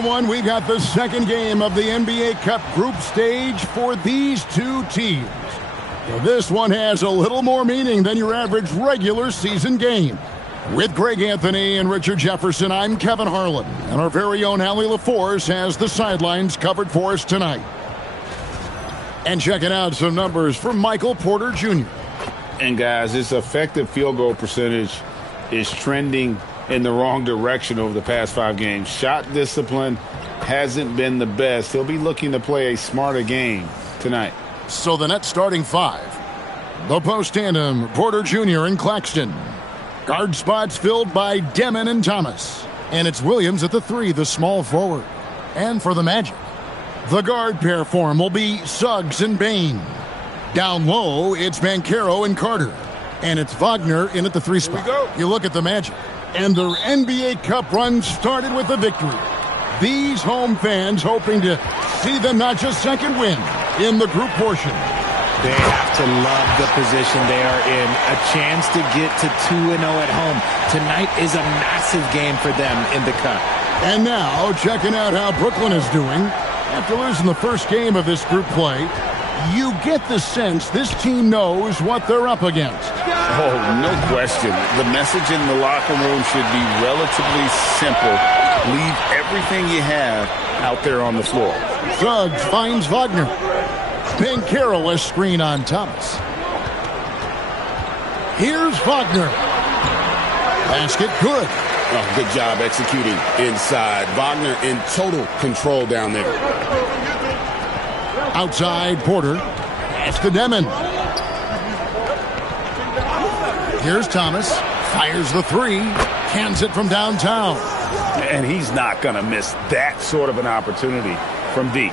everyone. We got the second game of the NBA Cup group stage for these two teams. Now, this one has a little more meaning than your average regular season game. With Greg Anthony and Richard Jefferson, I'm Kevin Harlan. And our very own Allie LaForce has the sidelines covered for us tonight. And checking out some numbers from Michael Porter Jr. And guys, his effective field goal percentage is trending in the wrong direction over the past 5 games. Shot discipline hasn't been the best. He'll be looking to play a smarter game tonight. So the net starting 5. The post tandem, Porter Jr. and Claxton. Guard spots filled by Demon and Thomas. And it's Williams at the 3, the small forward. And for the Magic, the guard pair form will be Suggs and Bain. Down low, it's Banchero and Carter. And it's Wagner in at the 3 spot. You look at the Magic, and their NBA Cup run started with a victory. These home fans hoping to see them not just second win in the group portion. They have to love the position they are in. A chance to get to 2-0 at home. Tonight is a massive game for them in the Cup. And now, checking out how Brooklyn is doing. After losing the first game of this group play, you get the sense this team knows what they're up against. Oh, no question. The message in the locker room should be relatively simple. Leave everything you have out there on the floor. Suggs finds Wagner. Banchero a screen on Thomas. Here's Wagner. Basket good. Oh, good job executing inside. Wagner in total control down there. Outside, Porter. It's to Demon. Here's Thomas. Fires the 3. Cans it from downtown. And he's not going to miss that sort of an opportunity from deep.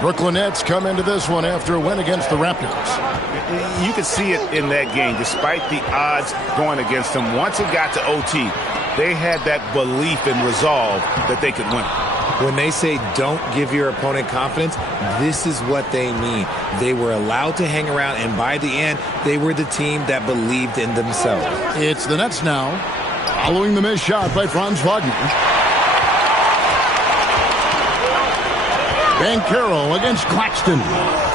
Brooklyn Nets come into this one after a win against the Raptors. You could see it in that game. Despite the odds going against them, once it got to OT, they had that belief and resolve that they could win. When they say don't give your opponent confidence, this is what they mean. They were allowed to hang around, and by the end, they were the team that believed in themselves. It's the Nets now, following the missed shot by Franz Wagner. Banchero against Claxton.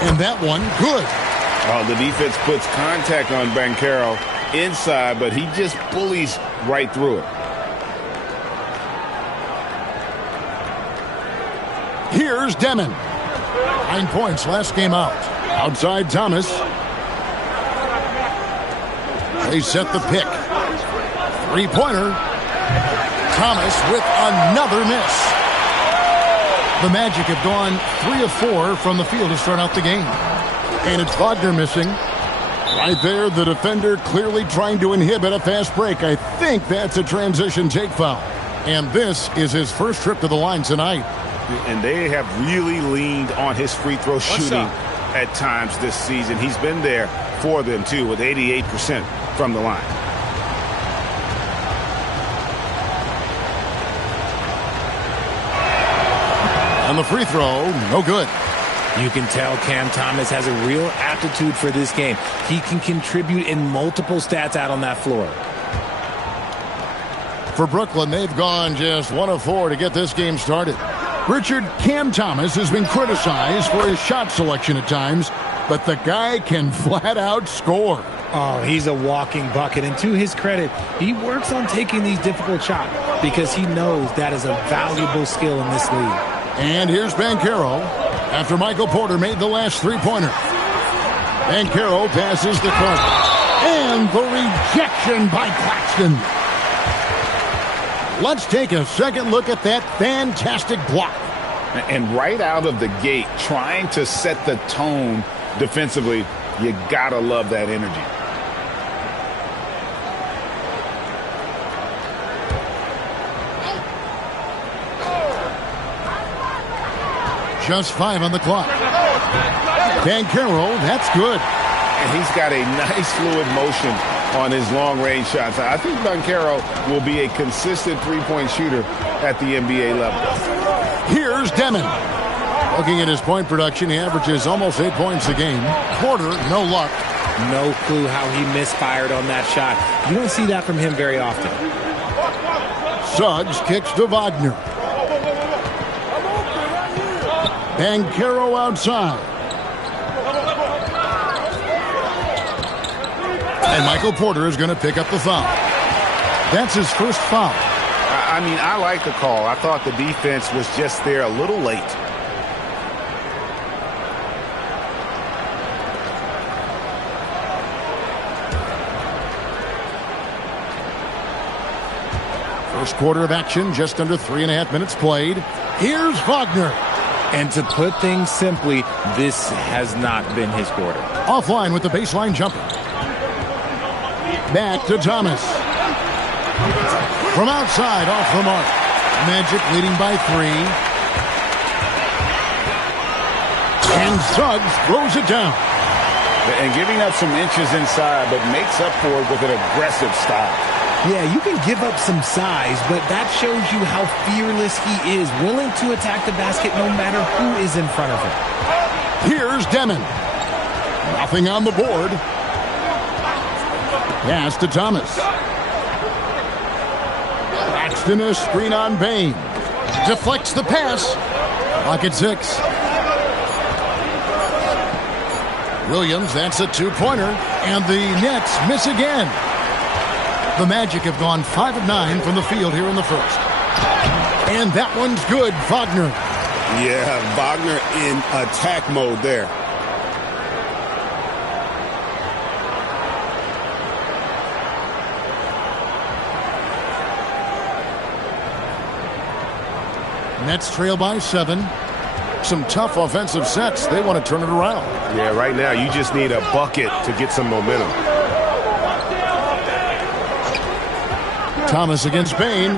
And that one, good. Well, the defense puts contact on Banchero inside, but he just bullies right through it. Here's Demon. 9 points last game out. Outside Thomas. They set the pick. 3-pointer. Thomas with another miss. The Magic have gone 3 of 4 from the field to start out the game. And it's Wagner missing. Right there, the defender clearly trying to inhibit a fast break. I think that's a transition take foul. And this is his first trip to the line tonight. And they have really leaned on his free throw shooting at times this season. He's been there for them, too, with 88% from the line. And the free throw, no good. You can tell Cam Thomas has a real aptitude for this game. He can contribute in multiple stats out on that floor. For Brooklyn, they've gone just 1 of 4 to get this game started. Richard, Cam Thomas has been criticized for his shot selection at times, but the guy can flat out score. Oh, he's a walking bucket, and to his credit, he works on taking these difficult shots because he knows that is a valuable skill in this league. And here's Banchero after Michael Porter made the last 3-pointer. Banchero passes the corner. And the rejection by Claxton. Let's take a second look at that fantastic block. And right out of the gate, trying to set the tone defensively, you gotta love that energy. Just 5 on the clock. Banchero, that's good. And he's got a nice fluid motion on his long-range shots. I think Banchero will be a consistent three-point shooter at the NBA level. Here's Demon. Looking at his point production, he averages almost 8 points a game. Porter, no luck. No clue how he misfired on that shot. You don't see that from him very often. Suggs kicks to Wagner. Banchero outside. And Michael Porter is going to pick up the foul. That's his first foul. I mean, I like the call. I thought the defense was just there a little late. First quarter of action, just under 3.5 minutes played. Here's Wagner. And to put things simply, this has not been his quarter. Offline with the baseline jumper. Back to Thomas. From outside, off the mark. Magic leading by 3. And Suggs throws it down. And giving up some inches inside, but makes up for it with an aggressive style. Yeah, you can give up some size, but that shows you how fearless he is, willing to attack the basket no matter who is in front of him. Here's Demon. Nothing on the board. Pass to Thomas. Braxton a screen on Bain. Deflects the pass. Clock at 6. Williams, that's a 2-pointer. And the Nets miss again. The Magic have gone 5 of 9 from the field here in the first. And that one's good, Wagner. Yeah, Wagner in attack mode there. Nets trail by 7. Some tough offensive sets. They want to turn it around. Yeah, right now you just need a bucket to get some momentum. Thomas against Bain.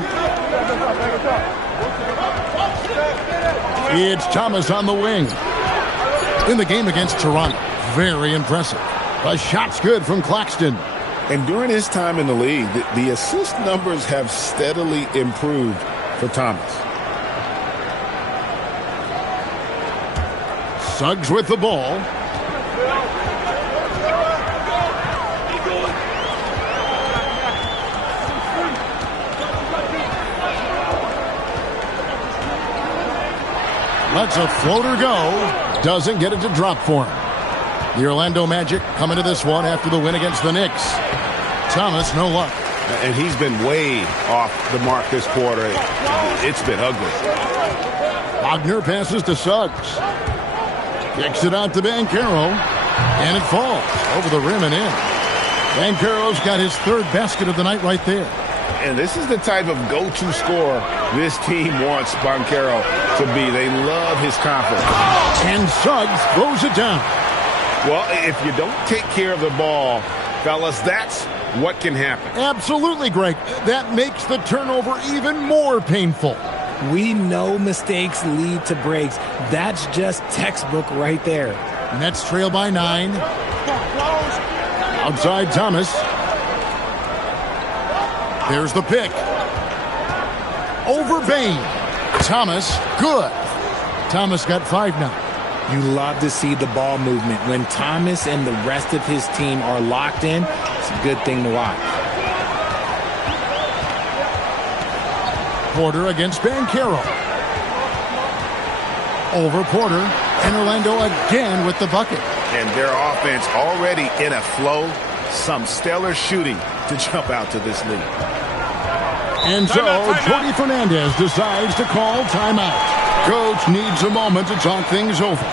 It's Thomas on the wing. In the game against Toronto. Very impressive. A shot's good from Claxton. And during his time in the league, the assist numbers have steadily improved for Thomas. Suggs with the ball. Lets a floater go. Doesn't get it to drop for him. The Orlando Magic coming to this one after the win against the Knicks. Thomas, no luck. And he's been way off the mark this quarter. It's been ugly. Wagner passes to Suggs. Kicks it out to Banchero. And it falls over the rim and in. Banchero's got his third basket of the night right there. And this is the type of go-to scorer this team wants Banchero to be. They love his confidence. And Suggs throws it down. Well, if you don't take care of the ball, fellas, that's what can happen. Absolutely, Greg. That makes the turnover even more painful. We know mistakes lead to breaks. That's just textbook right there. Nets trail by 9. Outside Thomas. There's the pick. Over Bain. Thomas, good. Thomas got 5 now. You love to see the ball movement. When Thomas and the rest of his team are locked in, it's a good thing to watch. Porter against Banchero. Over Porter. And Orlando again with the bucket. And their offense already in a flow. Some stellar shooting to jump out to this lead. And so, Jordi Fernandez decides to call timeout. Coach needs a moment to talk things over.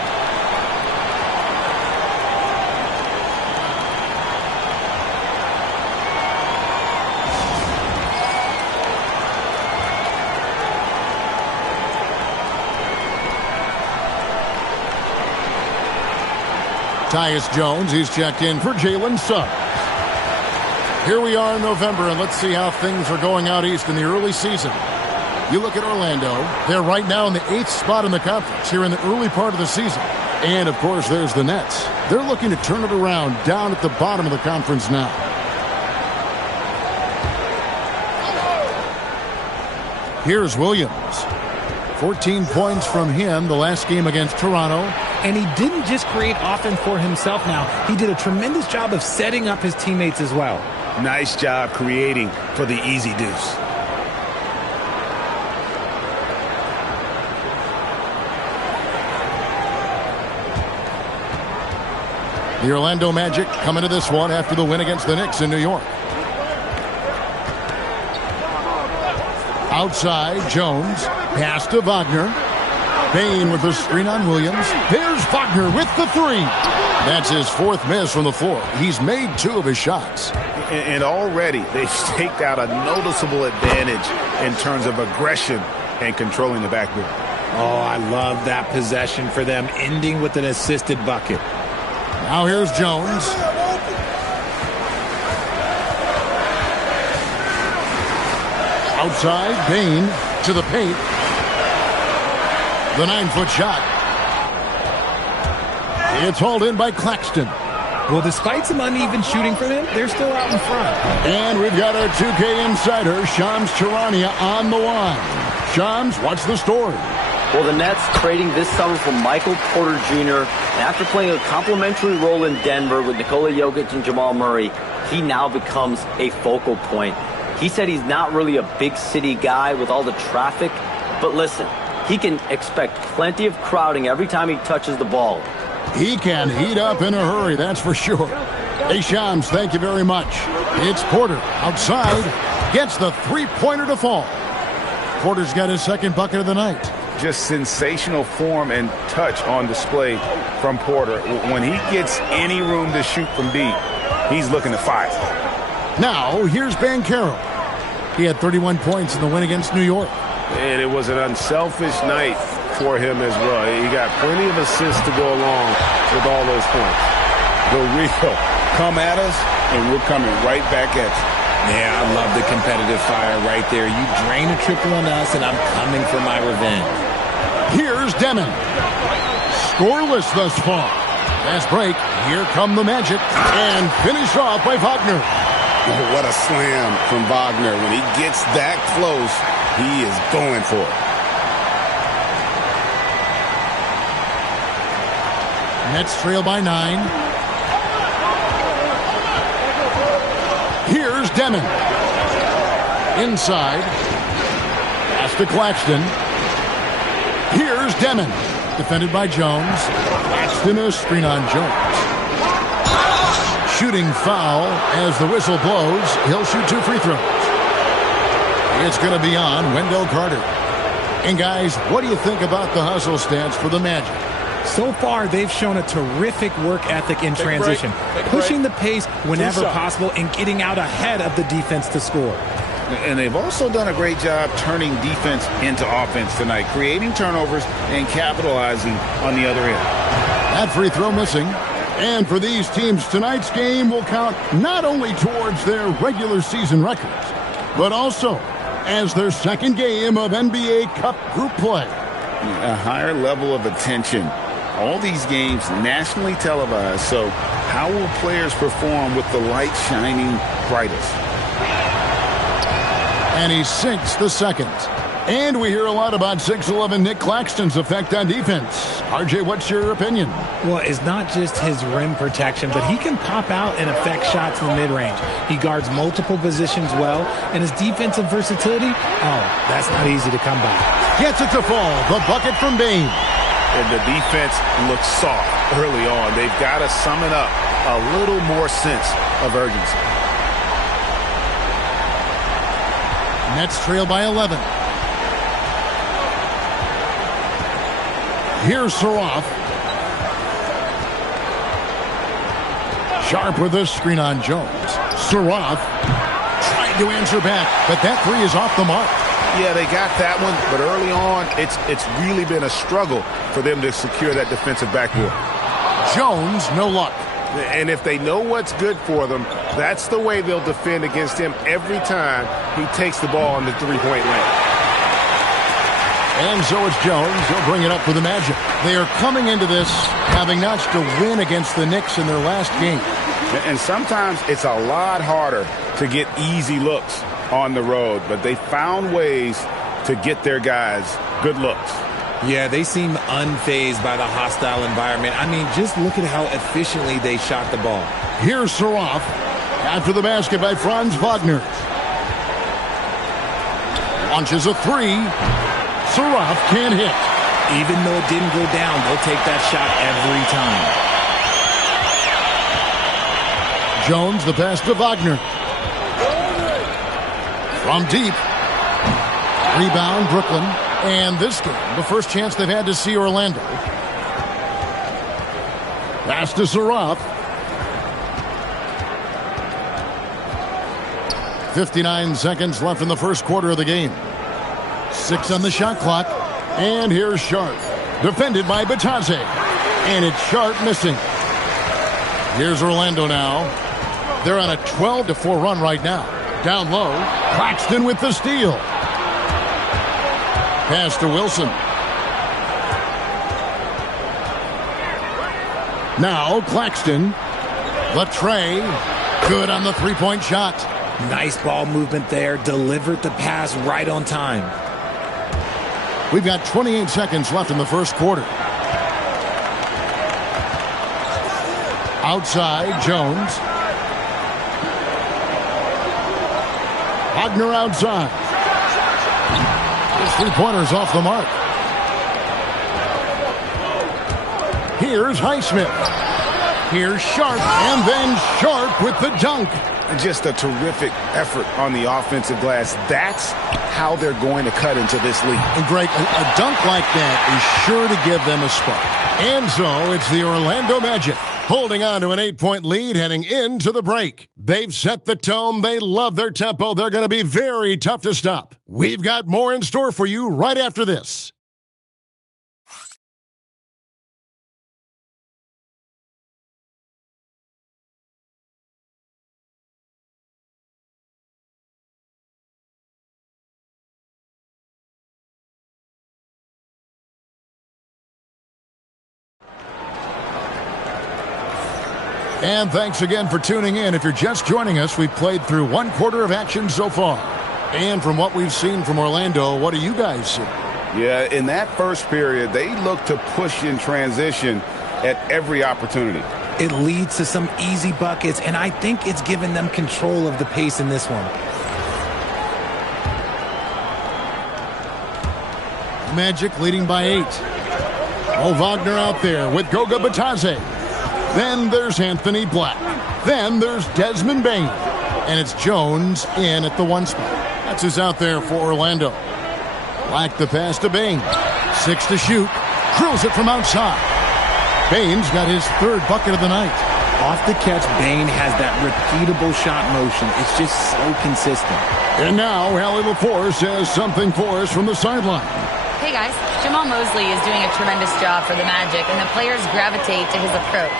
Tyus Jones, he's checked in for Jalen Suggs. Here we are in November, and let's see how things are going out east in the early season. You look at Orlando, they're right now in the 8th spot in the conference here in the early part of the season. And, of course, there's the Nets. They're looking to turn it around down at the bottom of the conference now. Here's Williams. 14 points from him the last game against Toronto. And he didn't just create offense for himself now. He did a tremendous job of setting up his teammates as well. Nice job creating for the easy deuce. The Orlando Magic coming to this one after the win against the Knicks in New York. Outside, Jones. Pass to Wagner. Bain with the screen on Williams. Here's Wagner with the three. That's his fourth miss from the floor. He's made 2 of his shots. And already they've staked out a noticeable advantage in terms of aggression and controlling the backboard. Oh, I love that possession for them, ending with an assisted bucket. Now here's Jones. Outside, Bain to the paint. The 9-foot shot. It's hauled in by Claxton. Well, despite some uneven shooting for them, they're still out in front. And we've got our 2K insider, Shams Charania, on the line. Shams, what's the story? Well, the Nets trading this summer for Michael Porter Jr. And after playing a complimentary role in Denver with Nikola Jokic and Jamal Murray, he now becomes a focal point. He said he's not really a big city guy with all the traffic, but listen, he can expect plenty of crowding every time he touches the ball. He can heat up in a hurry, that's for sure. Hey, Shams, thank you very much. It's Porter outside, gets the three-pointer to fall. Porter's got his second bucket of the night. Just sensational form and touch on display from Porter. When he gets any room to shoot from deep, he's looking to fire. Now, here's Banchero. He had 31 points in the win against New York. And it was an unselfish night for him as well. He got plenty of assists to go along with all those points. The real come at us, and we're coming right back at you. Yeah, I love the competitive fire right there. You drain a triple on us, and I'm coming for my revenge. Here's Demon. Scoreless thus far. Fast break. Here come the Magic. And finished off by Wagner. Oh, what a slam from Wagner. When he gets that close, he is going for it. Nets trail by 9. Here's Demon. Inside. Pass to Claxton. Here's Demon. Defended by Jones. Claxton a screen on Jones. Shooting foul as the whistle blows. He'll shoot 2 free throws. It's going to be on Wendell Carter. And guys, what do you think about the hustle stance for the Magic? So far, they've shown a terrific work ethic in transition, pushing the pace whenever possible and getting out ahead of the defense to score. And they've also done a great job turning defense into offense tonight, creating turnovers and capitalizing on the other end. That free throw missing. And for these teams, tonight's game will count not only towards their regular season records, but also as their second game of NBA Cup group play. A higher level of attention. All these games nationally televised, so how will players perform with the light shining brightest? And he sinks the second. And we hear a lot about 6'11" Nick Claxton's effect on defense. RJ, what's your opinion? Well, it's not just his rim protection, but he can pop out and affect shots in the mid-range. He guards multiple positions well, and his defensive versatility, that's not easy to come by. Gets it to fall. The bucket from Bain. And the defense looks soft early on. They've got to summon up a little more sense of urgency. Nets trail by 11. Here's Saroff. Sharp with a screen on Jones. Saroff tried to answer back, but that three is off the mark. Yeah, they got that one, but early on, it's really been a struggle for them to secure that defensive backboard. Jones, no luck. And if they know what's good for them, that's the way they'll defend against him every time he takes the ball in the three-point lane. And so it's Jones. He'll bring it up for the Magic. They are coming into this having notched a win against the Knicks in their last game. And sometimes it's a lot harder to get easy looks on the road, but they found ways to get their guys good looks. Yeah, they seem unfazed by the hostile environment. I mean, just look at how efficiently they shot the ball. Here's Saroff. After the basket by Franz Wagner. Launches a three. Saroff can't hit. Even though it didn't go down, they'll take that shot every time. Jones, the pass to Wagner. From deep. Rebound, Brooklyn. And this game, the first chance they've had to see Orlando. Pass to Saroff. 59 seconds left in the first quarter of the game. 6 on the shot clock. And here's Sharp. Defended by Batadze. And it's Sharp missing. Here's Orlando now. They're on a 12-4 run right now. Down low. Claxton with the steal. Pass to Wilson. Now Claxton. The tray. Good on the three-point shot. Nice ball movement there. Delivered the pass right on time. We've got 28 seconds left in the first quarter. Outside, Jones. Wagner outside. His three-pointer's off the mark. Here's Highsmith. Here's Sharp, and then Sharp with the dunk. Just a terrific effort on the offensive glass. That's how they're going to cut into this league. And Greg, a dunk like that is sure to give them a spark. And so it's the Orlando Magic holding on to an 8-point lead heading into the break. They've set the tone. They love their tempo. They're going to be very tough to stop. We've got more in store for you right after this. And thanks again for tuning in. If you're just joining us, we've played through one quarter of action so far. And from what we've seen from Orlando, what do you guys see? Yeah, in that first period, they looked to push in transition at every opportunity. It leads to some easy buckets, and I think it's given them control of the pace in this one. Magic leading by 8. Oh, Wagner out there with Goga Batadze. Then there's Anthony Black. Then there's Desmond Bain. And it's Jones in at the 1 spot. That's who's out there for Orlando. Black the pass to Bain. 6 to shoot. Drills it from outside. Bain's got his 3rd bucket of the night. Off the catch, Bain has that repeatable shot motion. It's just so consistent. And now Allie LaForce has something for us from the sideline. Hey guys, Jamal Mosley is doing a tremendous job for the Magic, and the players gravitate to his approach.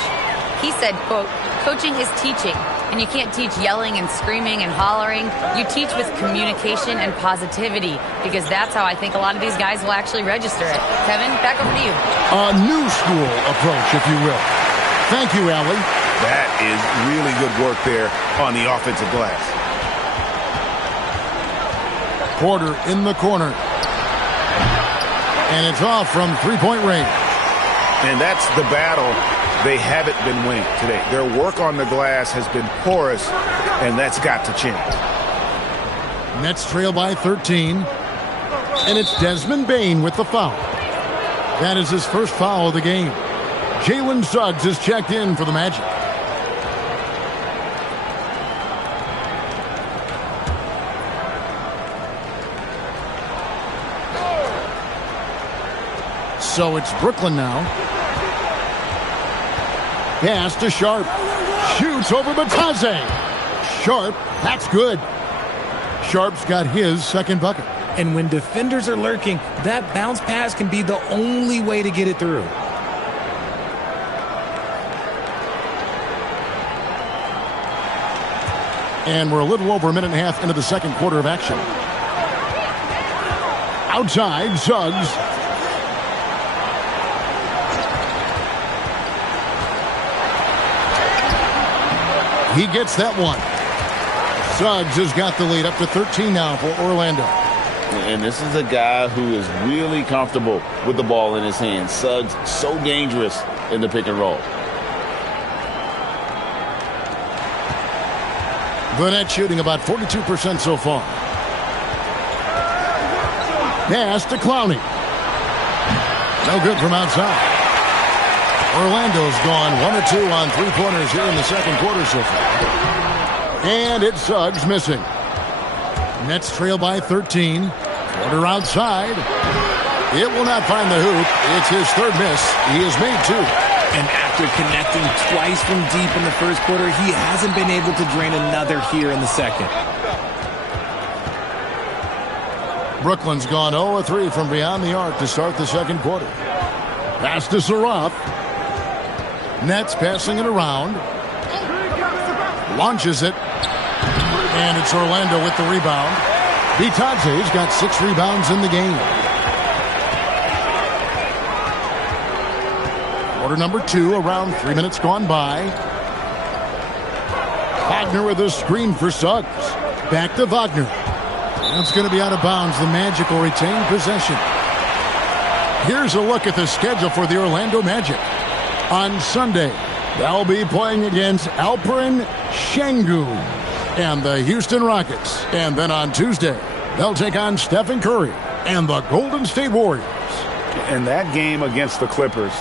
He said, quote, "Coaching is teaching, and you can't teach yelling and screaming and hollering. You teach with communication and positivity, because that's how I think a lot of these guys will actually register it." Kevin, back over to you. A new school approach, if you will. Thank you, Allie. That is really good work there on the offensive glass. Porter in the corner. And it's off from three-point range. And that's the battle they haven't been winning today. Their work on the glass has been porous, and that's got to change. Nets trail by 13. And it's Desmond Bain with the foul. That is his first foul of the game. Jalen Suggs is checked in for the Magic. So it's Brooklyn now. Pass to Sharp. Shoots over Batadze. Sharp, that's good. Sharp's got his 2nd bucket. And when defenders are lurking, that bounce pass can be the only way to get it through. And we're a little over a minute and a half into the 2nd quarter of action. Outside, Suggs. He gets that one. Suggs has got the lead up to 13 now for Orlando. And this is a guy who is really comfortable with the ball in his hands. Suggs, so dangerous in the pick and roll. The net shooting about 42% so far. Pass to Clowney. No good from outside. Orlando's gone 1 of 2 on three-pointers here in the second quarter so far. And it's Suggs missing. Nets trail by 13. Porter outside. It will not find the hoop. It's his third miss. He has made 2. And after connecting twice from deep in the first quarter, he hasn't been able to drain another here in the second. Brooklyn's gone 0 of 3 from beyond the arc to start the second quarter. Pass to Saraf. Nets passing it around. Launches it. And it's Orlando with the rebound. Bitadze's got 6 rebounds in the game. Quarter number 2, around 3 minutes gone by. Wagner with a screen for Suggs. Back to Wagner. That's going to be out of bounds. The Magic will retain possession. Here's a look at the schedule for the Orlando Magic. On Sunday, they'll be playing against Alperen Şengün and the Houston Rockets. And then on Tuesday, they'll take on Stephen Curry and the Golden State Warriors. And that game against the Clippers,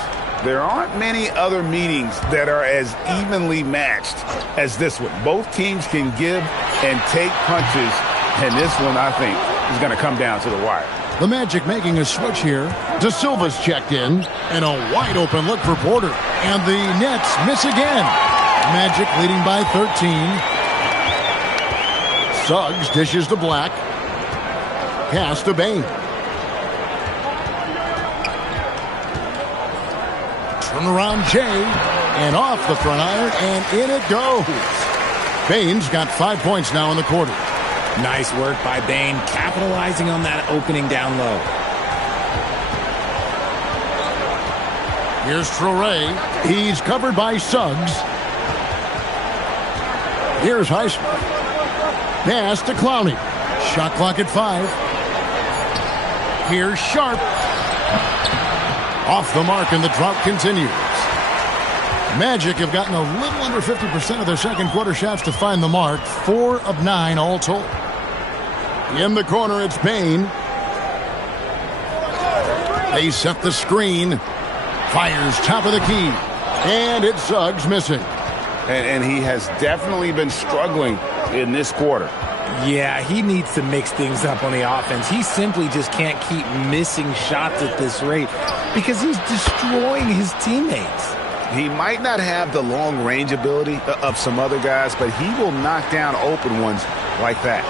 there aren't many other meetings that are as evenly matched as this one. Both teams can give and take punches, and this one, I think, is going to come down to the wire. The Magic making a switch here. De Silva's checked in, and a wide-open look for Porter. And the Nets miss again. Magic leading by 13. Suggs dishes to Black. Pass to Bane. Turnaround Jay, and off the front iron, and in it goes. Bane's got 5 points now in the quarter. Nice work by Bane, capitalizing on that opening down low. Here's Traore. He's covered by Suggs. Here's Highsmith. Pass to Clowney. Shot clock at 5. Here's Sharp. Off the mark, and the drought continues. Magic have gotten a little under 50% of their second quarter shots to find the mark. 4 of 9 all told. In the corner, it's Bane. They set the screen. Fires top of the key. And it's Suggs missing. And he has definitely been struggling in this quarter. Yeah, he needs to mix things up on the offense. He simply just can't keep missing shots at this rate because he's destroying his teammates. He might not have the long-range ability of some other guys, but he will knock down open ones like that.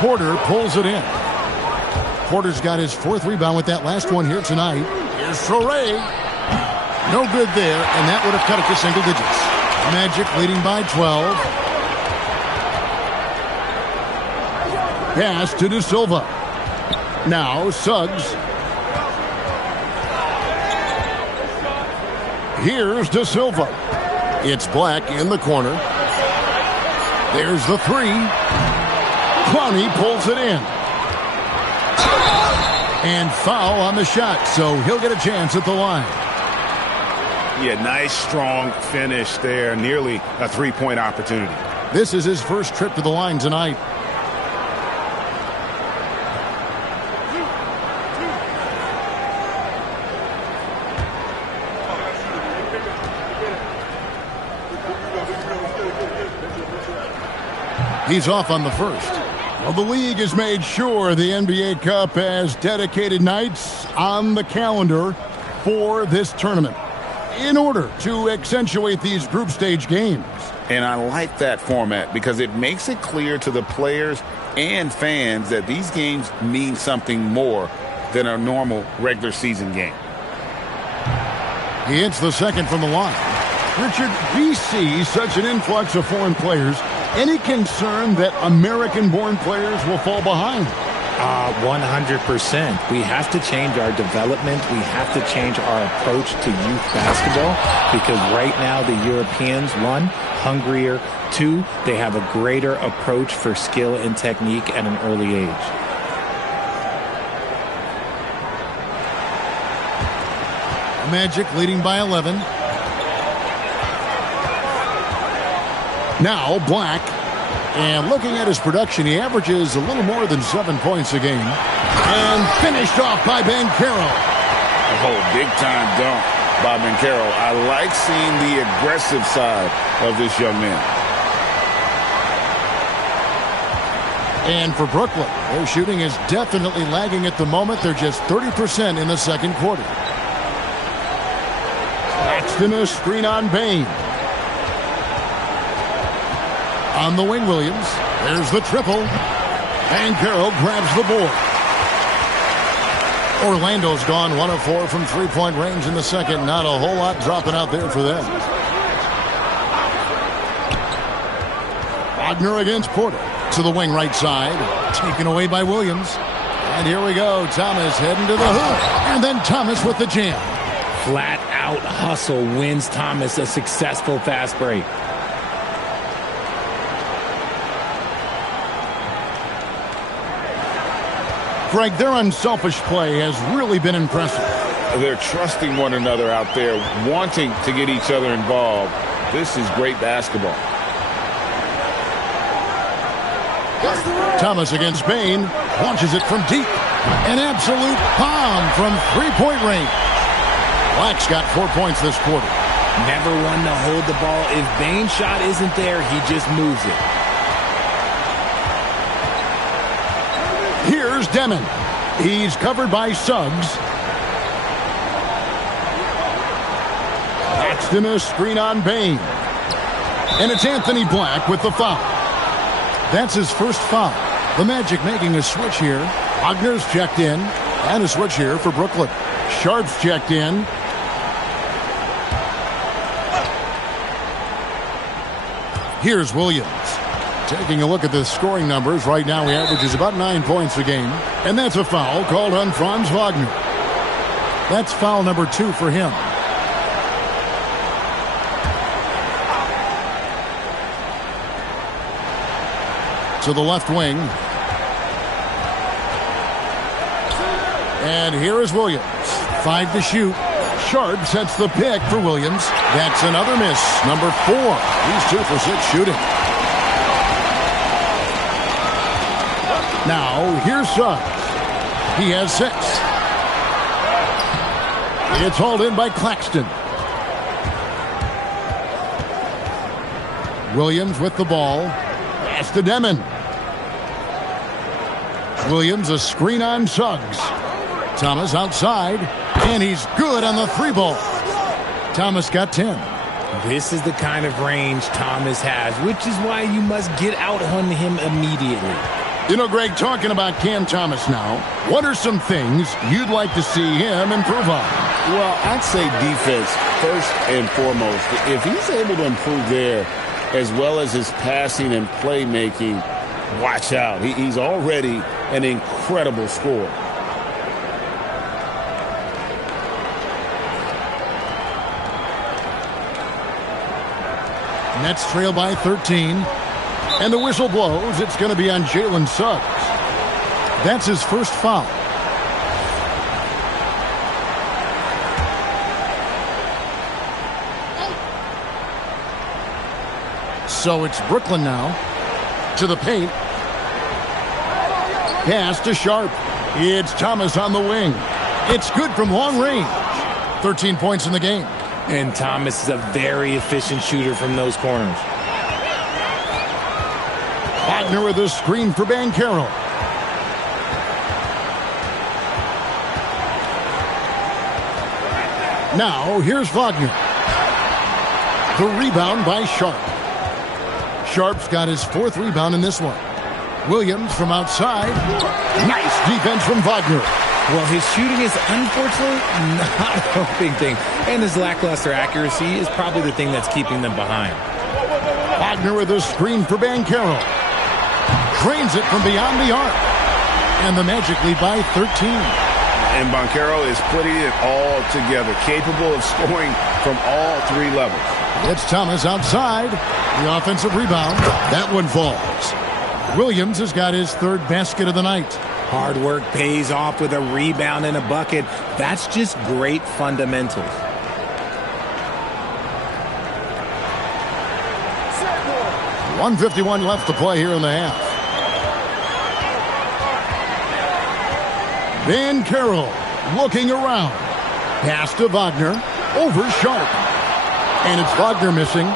Porter pulls it in. Porter's got his 4th rebound with that last one here tonight. Here's Traore. No good there, and that would have cut it to single digits. Magic leading by 12. Pass to De Silva. Now Suggs. Here's De Silva. It's Black in the corner. There's the 3. Clowney pulls it in. And foul on the shot, so he'll get a chance at the line. Yeah, nice, strong finish there. Nearly a 3-point opportunity. This is his first trip to the line tonight. He's off on the first. Well, the league has made sure the NBA Cup has dedicated nights on the calendar for this tournament in order to accentuate these group stage games. And I like that format because it makes it clear to the players and fans that these games mean something more than a normal regular season game. He hits the second from the line. Richard, we see such an influx of foreign players. Any concern that American-born players will fall behind? 100%. We have to change our development. We have to change our approach to youth basketball because right now the Europeans, one, hungrier, two, they have a greater approach for skill and technique at an early age. Magic leading by 11. Now Black. And looking at his production, he averages a little more than 7 points a game. And finished off by Banchero. Oh, big-time dunk by Banchero. I like seeing the aggressive side of this young man. And for Brooklyn, their shooting is definitely lagging at the moment. They're just 30% in the second quarter. Claxton a screen on Bain. On the wing, Williams. There's the triple. Banchero grabs the board. Orlando's gone 1 of 4 from three-point range in the second. Not a whole lot dropping out there for them. Wagner against Porter. To the wing right side. Taken away by Williams. And here we go. Thomas heading to the hoop. And then Thomas with the jam. Flat out hustle wins Thomas a successful fast break. Greg, their unselfish play has really been impressive. They're trusting one another out there, wanting to get each other involved. This is great basketball. Thomas against Bain. Launches it from deep. An absolute bomb from three-point range. Black's got 4 points this quarter. Never one to hold the ball. If Bain's shot isn't there, he just moves it. Here's Demon. He's covered by Suggs. Claxton a screen on Bain. And it's Anthony Black with the foul. That's his first foul. The Magic making a switch here. Wagner's checked in. And a switch here for Brooklyn. Sharp's checked in. Here's Williams. Taking a look at the scoring numbers, right now he averages about 9 points a game. And that's a foul called on Franz Wagner. That's foul number 2 for him. To the left wing. And here is Williams. 5 to shoot. Sharp sets the pick for Williams. That's another miss. Number 4. He's 2 for 6 shooting. Now, here's Suggs. He has 6. It's hauled in by Claxton. Williams with the ball. Pass to Demon. Williams a screen on Suggs. Thomas outside. And he's good on the 3-ball. Thomas got 10. This is the kind of range Thomas has, which is why you must get out on him immediately. You know, Greg, talking about Cam Thomas now, what are some things you'd like to see him improve on? Well, I'd say defense first and foremost. If he's able to improve there, as well as his passing and playmaking, watch out. He's already an incredible scorer. Nets trail by 13. And the whistle blows. It's going to be on Jalen Suggs. That's his first foul. So it's Brooklyn now. To the paint. Pass to Sharp. It's Thomas on the wing. It's good from long range. 13 points in the game. And Thomas is a very efficient shooter from those corners. Wagner with a screen for Banchero. Now, here's Wagner. The rebound by Sharp. Sharp's got his 4th rebound in this one. Williams from outside. Nice defense from Wagner. Well, his shooting is unfortunately not a big thing. And his lackluster accuracy is probably the thing that's keeping them behind. Wagner with a screen for Banchero. Drains it from beyond the arc. And the Magic lead by 13. And Banchero is putting it all together, capable of scoring from all three levels. It's Thomas outside. The offensive rebound. That one falls. Williams has got his third basket of the night. Hard work pays off with a rebound and a bucket. That's just great fundamentals. .151 left to play here in the half. Banchero looking around. Pass to Wagner. Over Sharp. And it's Wagner missing.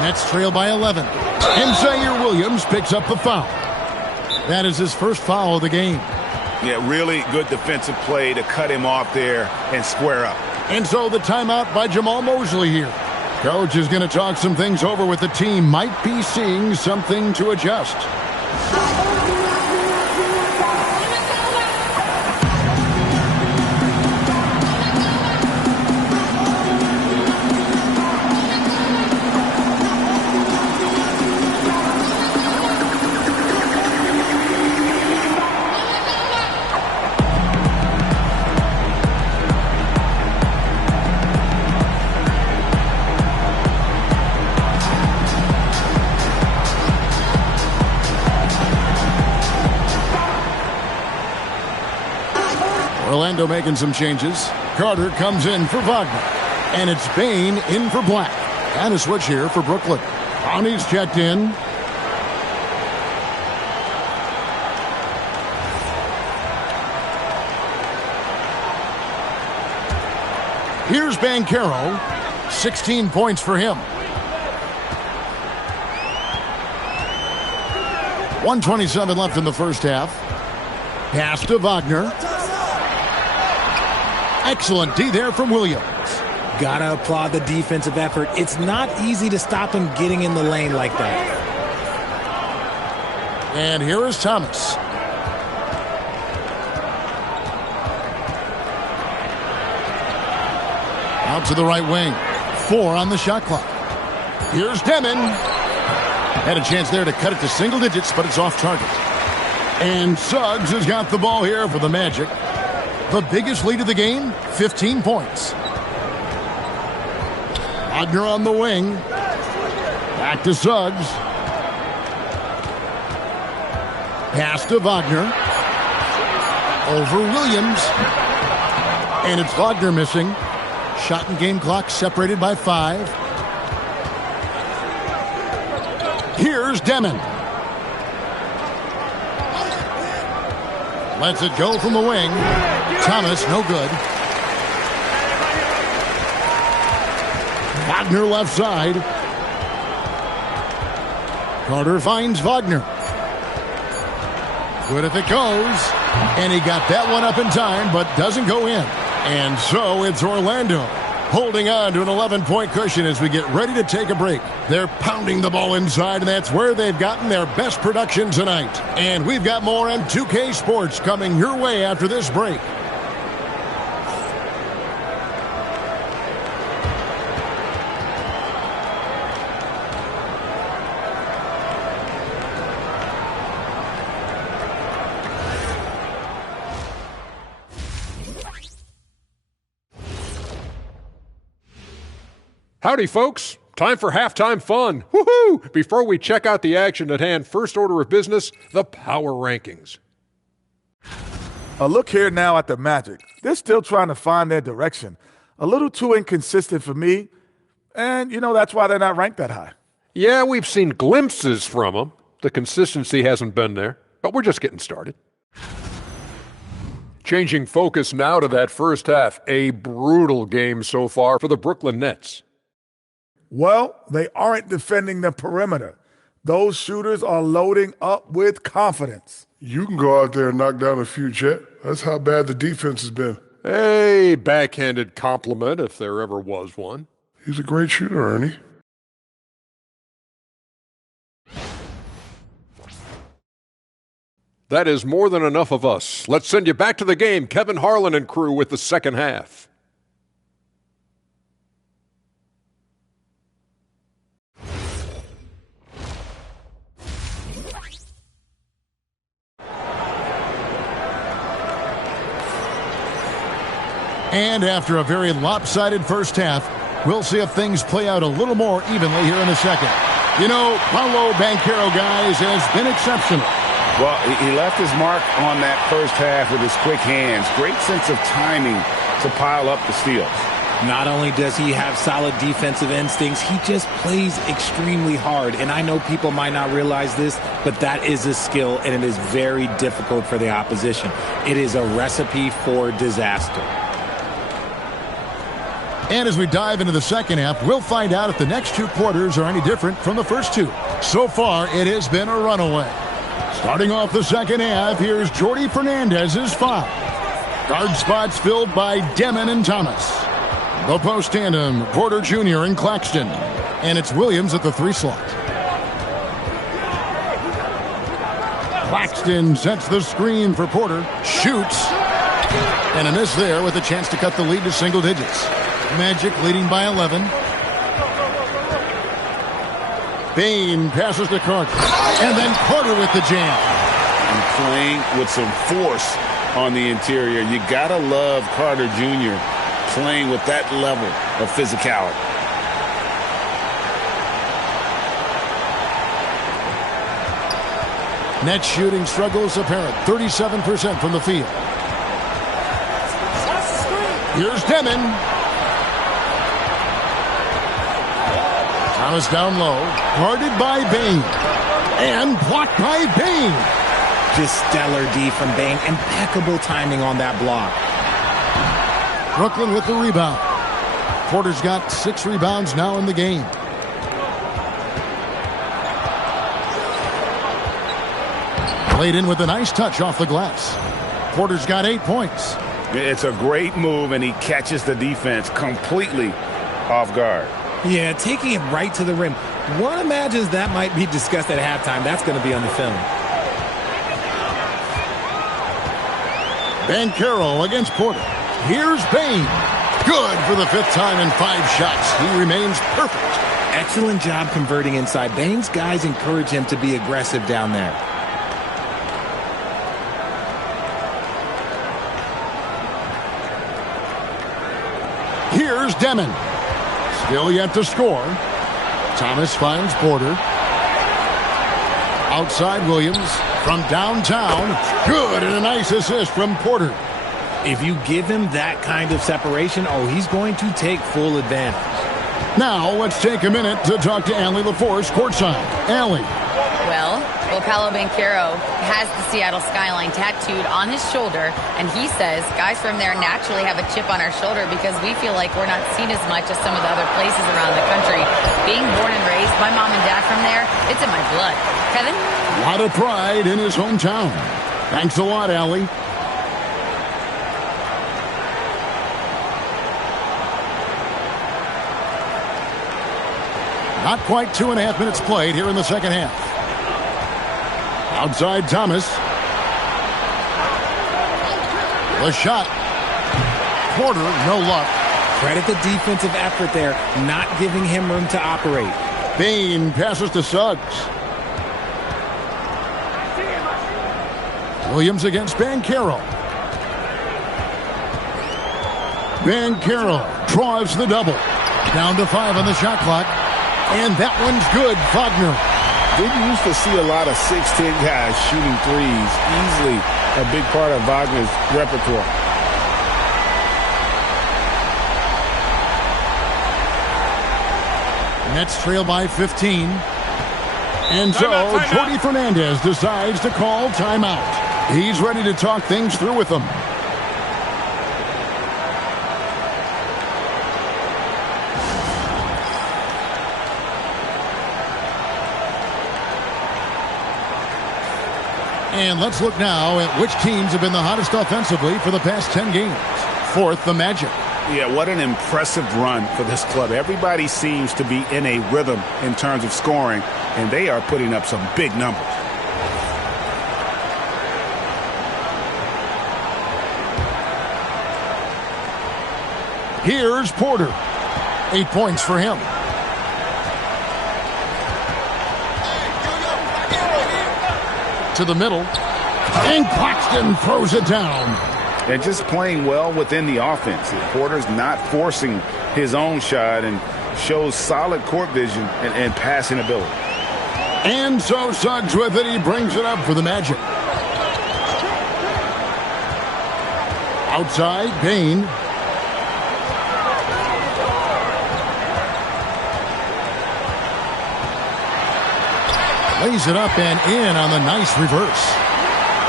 Nets trail by 11. And Zaire Williams picks up the foul. That is his first foul of the game. Yeah, really good defensive play to cut him off there and square up. And so the timeout by Jamal Mosley here. Coach is going to talk some things over with the team. Might be seeing something to adjust. Orlando making some changes. Carter comes in for Wagner. And it's Bain in for Black. And a switch here for Brooklyn. Brownie's checked in. Here's Banchero. 16 points for him. 1:27 left in the first half. Pass to Wagner. Excellent D there from Williams. Gotta applaud the defensive effort. It's not easy to stop him getting in the lane like that. And here is Thomas. Out to the right wing. 4 on the shot clock. Here's Demon. Had a chance there to cut it to single digits, but it's off target. And Suggs has got the ball here for the Magic. The biggest lead of the game, 15 points. Wagner on the wing. Back to Suggs. Pass to Wagner. Over Williams. And it's Wagner missing. Shot and game clock separated by 5. Here's Demon. Lets it go from the wing. Thomas, no good. Wagner left side. Carter finds Wagner. Good if it goes. And he got that one up in time, but doesn't go in. And so it's Orlando holding on to an 11-point cushion as we get ready to take a break. They're pounding the ball inside, and that's where they've gotten their best production tonight. And we've got more on 2K Sports coming your way after this break. Howdy, folks. Time for halftime fun. Woohoo! Before we check out the action at hand, first order of business, the power rankings. A look here now at the Magic. They're still trying to find their direction. A little too inconsistent for me, and, that's why they're not ranked that high. Yeah, we've seen glimpses from them. The consistency hasn't been there, but we're just getting started. Changing focus now to that first half. A brutal game so far for the Brooklyn Nets. Well, they aren't defending the perimeter. Those shooters are loading up with confidence. You can go out there and knock down a few, Chet. That's how bad the defense has been. A backhanded compliment, if there ever was one. He's a great shooter, Ernie. That is more than enough of us. Let's send you back to the game. Kevin Harlan and crew with the second half. And after a very lopsided first half, we'll see if things play out a little more evenly here in a second. You know, Paolo Banchero, guys, has been exceptional. Well, he left his mark on that first half with his quick hands. Great sense of timing to pile up the steals. Not only does he have solid defensive instincts, he just plays extremely hard. And I know people might not realize this, but that is a skill, and it is very difficult for the opposition. It is a recipe for disaster. And as we dive into the second half, we'll find out if the next two quarters are any different from the first two. So far, it has been a runaway. Starting off the second half, here's Jordi Fernandez's foul. Guard spots filled by Demon and Thomas. The post tandem, Porter Jr. and Claxton. And it's Williams at the 3 slot. Claxton sets the screen for Porter. Shoots. And a miss there with a chance to cut the lead to single digits. Magic leading by 11. Bain passes to Carter. And then Carter with the jam. And playing with some force on the interior. You gotta love Carter Jr. playing with that level of physicality. Net shooting struggles apparent. 37% from the field. Here's Demon. Thomas down low. Guarded by Bain. And blocked by Bain. Just stellar D from Bain. Impeccable timing on that block. Brooklyn with the rebound. Porter's got 6 rebounds now in the game. Played in with a nice touch off the glass. Porter's got 8 points. It's a great move, and he catches the defense completely off guard. Yeah, taking it right to the rim. One imagines that might be discussed at halftime. That's going to be on the film. Banchero against Porter. Here's Bain. Good for the 5th time in 5 shots. He remains perfect. Excellent job converting inside. Bain's guys encourage him to be aggressive down there. Here's Demon. Still yet to score. Thomas finds Porter. Outside Williams from downtown. Good, and a nice assist from Porter. If you give him that kind of separation, oh, he's going to take full advantage. Now let's take a minute to talk to Allie LaForce courtside. Allie. Well, Paolo Banchero has the Seattle skyline tattooed on his shoulder, and he says guys from there naturally have a chip on our shoulder because we feel like we're not seen as much as some of the other places around the country. Being born and raised, my mom and dad from there, it's in my blood. Kevin? A lot of pride in his hometown. Thanks a lot, Allie. Not quite 2.5 minutes played here in the second half. Outside Thomas. The shot. Porter, no luck. Credit the defensive effort there, not giving him room to operate. Bain passes to Suggs. Williams against Banchero. Banchero drives the double. Down to 5 on the shot clock. And that one's good. Wagner. Didn't used to see a lot of 6'10" guys shooting threes. Easily a big part of Wagner's repertoire. Nets trail by 15. And so Jordi Fernandez decides to call timeout. He's ready to talk things through with them. And let's look now at which teams have been the hottest offensively for the past 10 games. Fourth, the Magic. Yeah, what an impressive run for this club. Everybody seems to be in a rhythm in terms of scoring, and they are putting up some big numbers. Here's Porter. 8 points for him. To the middle. And Claxton throws it down. and just playing well within the offense. Porter's not forcing his own shot and shows solid court vision and passing ability. And so Suggs with it. He brings it up for the Magic. Outside, Bain. Lays it up and in on the nice reverse.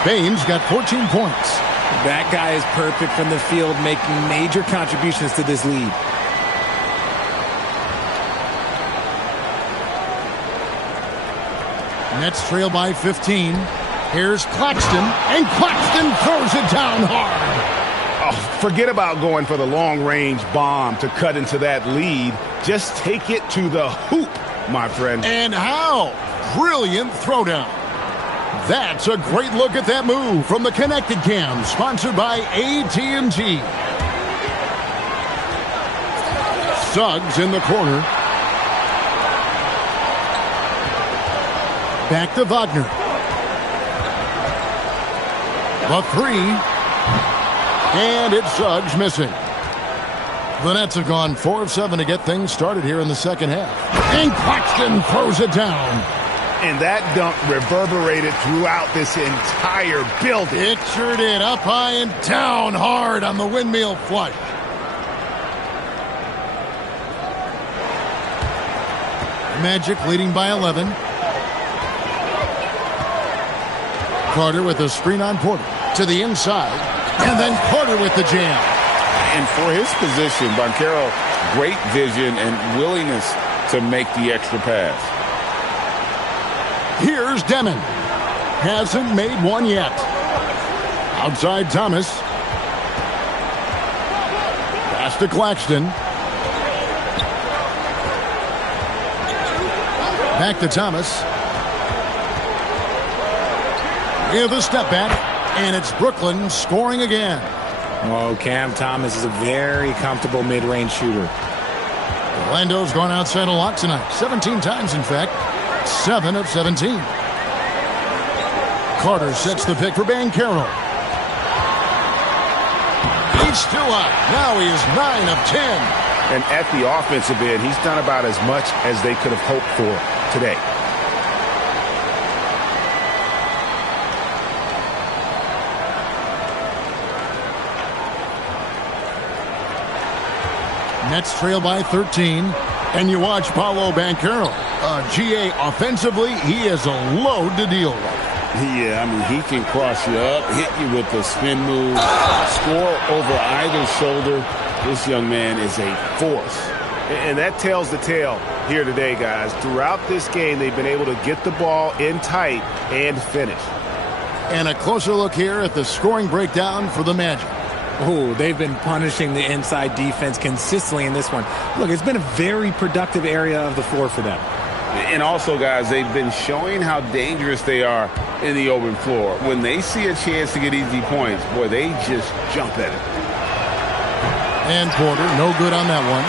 Bain's got 14 points. That guy is perfect from the field, making major contributions to this lead. Nets trail by 15. Here's Claxton, and Claxton throws it down hard. Oh, forget about going for the long-range bomb to cut into that lead. Just take it to the hoop, my friend. And how? Brilliant throwdown. That's a great look at that move from the Connected Cam, sponsored by AT&T. Suggs in the corner. Back to Wagner. The three. And it's Suggs missing. The Nets have gone 4 of 7 to get things started here in the second half. And Claxton throws it down. And that dunk reverberated throughout this entire building. It sure did. Up high and down hard on the windmill flush. Magic leading by 11. Carter with a screen on Porter. To the inside. And then Carter with the jam. And for his position, Banchero, great vision and willingness to make the extra pass. Here's Demon. Hasn't made one yet. Outside Thomas. Pass to Claxton. Back to Thomas. With a step back. And it's Brooklyn scoring again. Oh, Cam Thomas is a very comfortable mid-range shooter. Orlando's gone outside a lot tonight. 17 times, in fact. 7 of 17. Carter sets the pick for Banchero. He's still hot. Now he is 9 of 10. And at the offensive end, he's done about as much as they could have hoped for today. Nets trail by 13. And you watch Paolo Banchero. GA offensively, he is a load to deal with. Yeah, I mean, he can cross you up, hit you with the spin move, score over either shoulder. This young man is a force. And that tells the tale here today, guys. Throughout this game, they've been able to get the ball in tight and finish. And a closer look here at the scoring breakdown for the Magic. Oh, they've been punishing the inside defense consistently in this one. Look, it's been a very productive area of the floor for them. And also, guys, they've been showing how dangerous they are in the open floor. When they see a chance to get easy points, boy, they just jump at it. And Porter, no good on that one.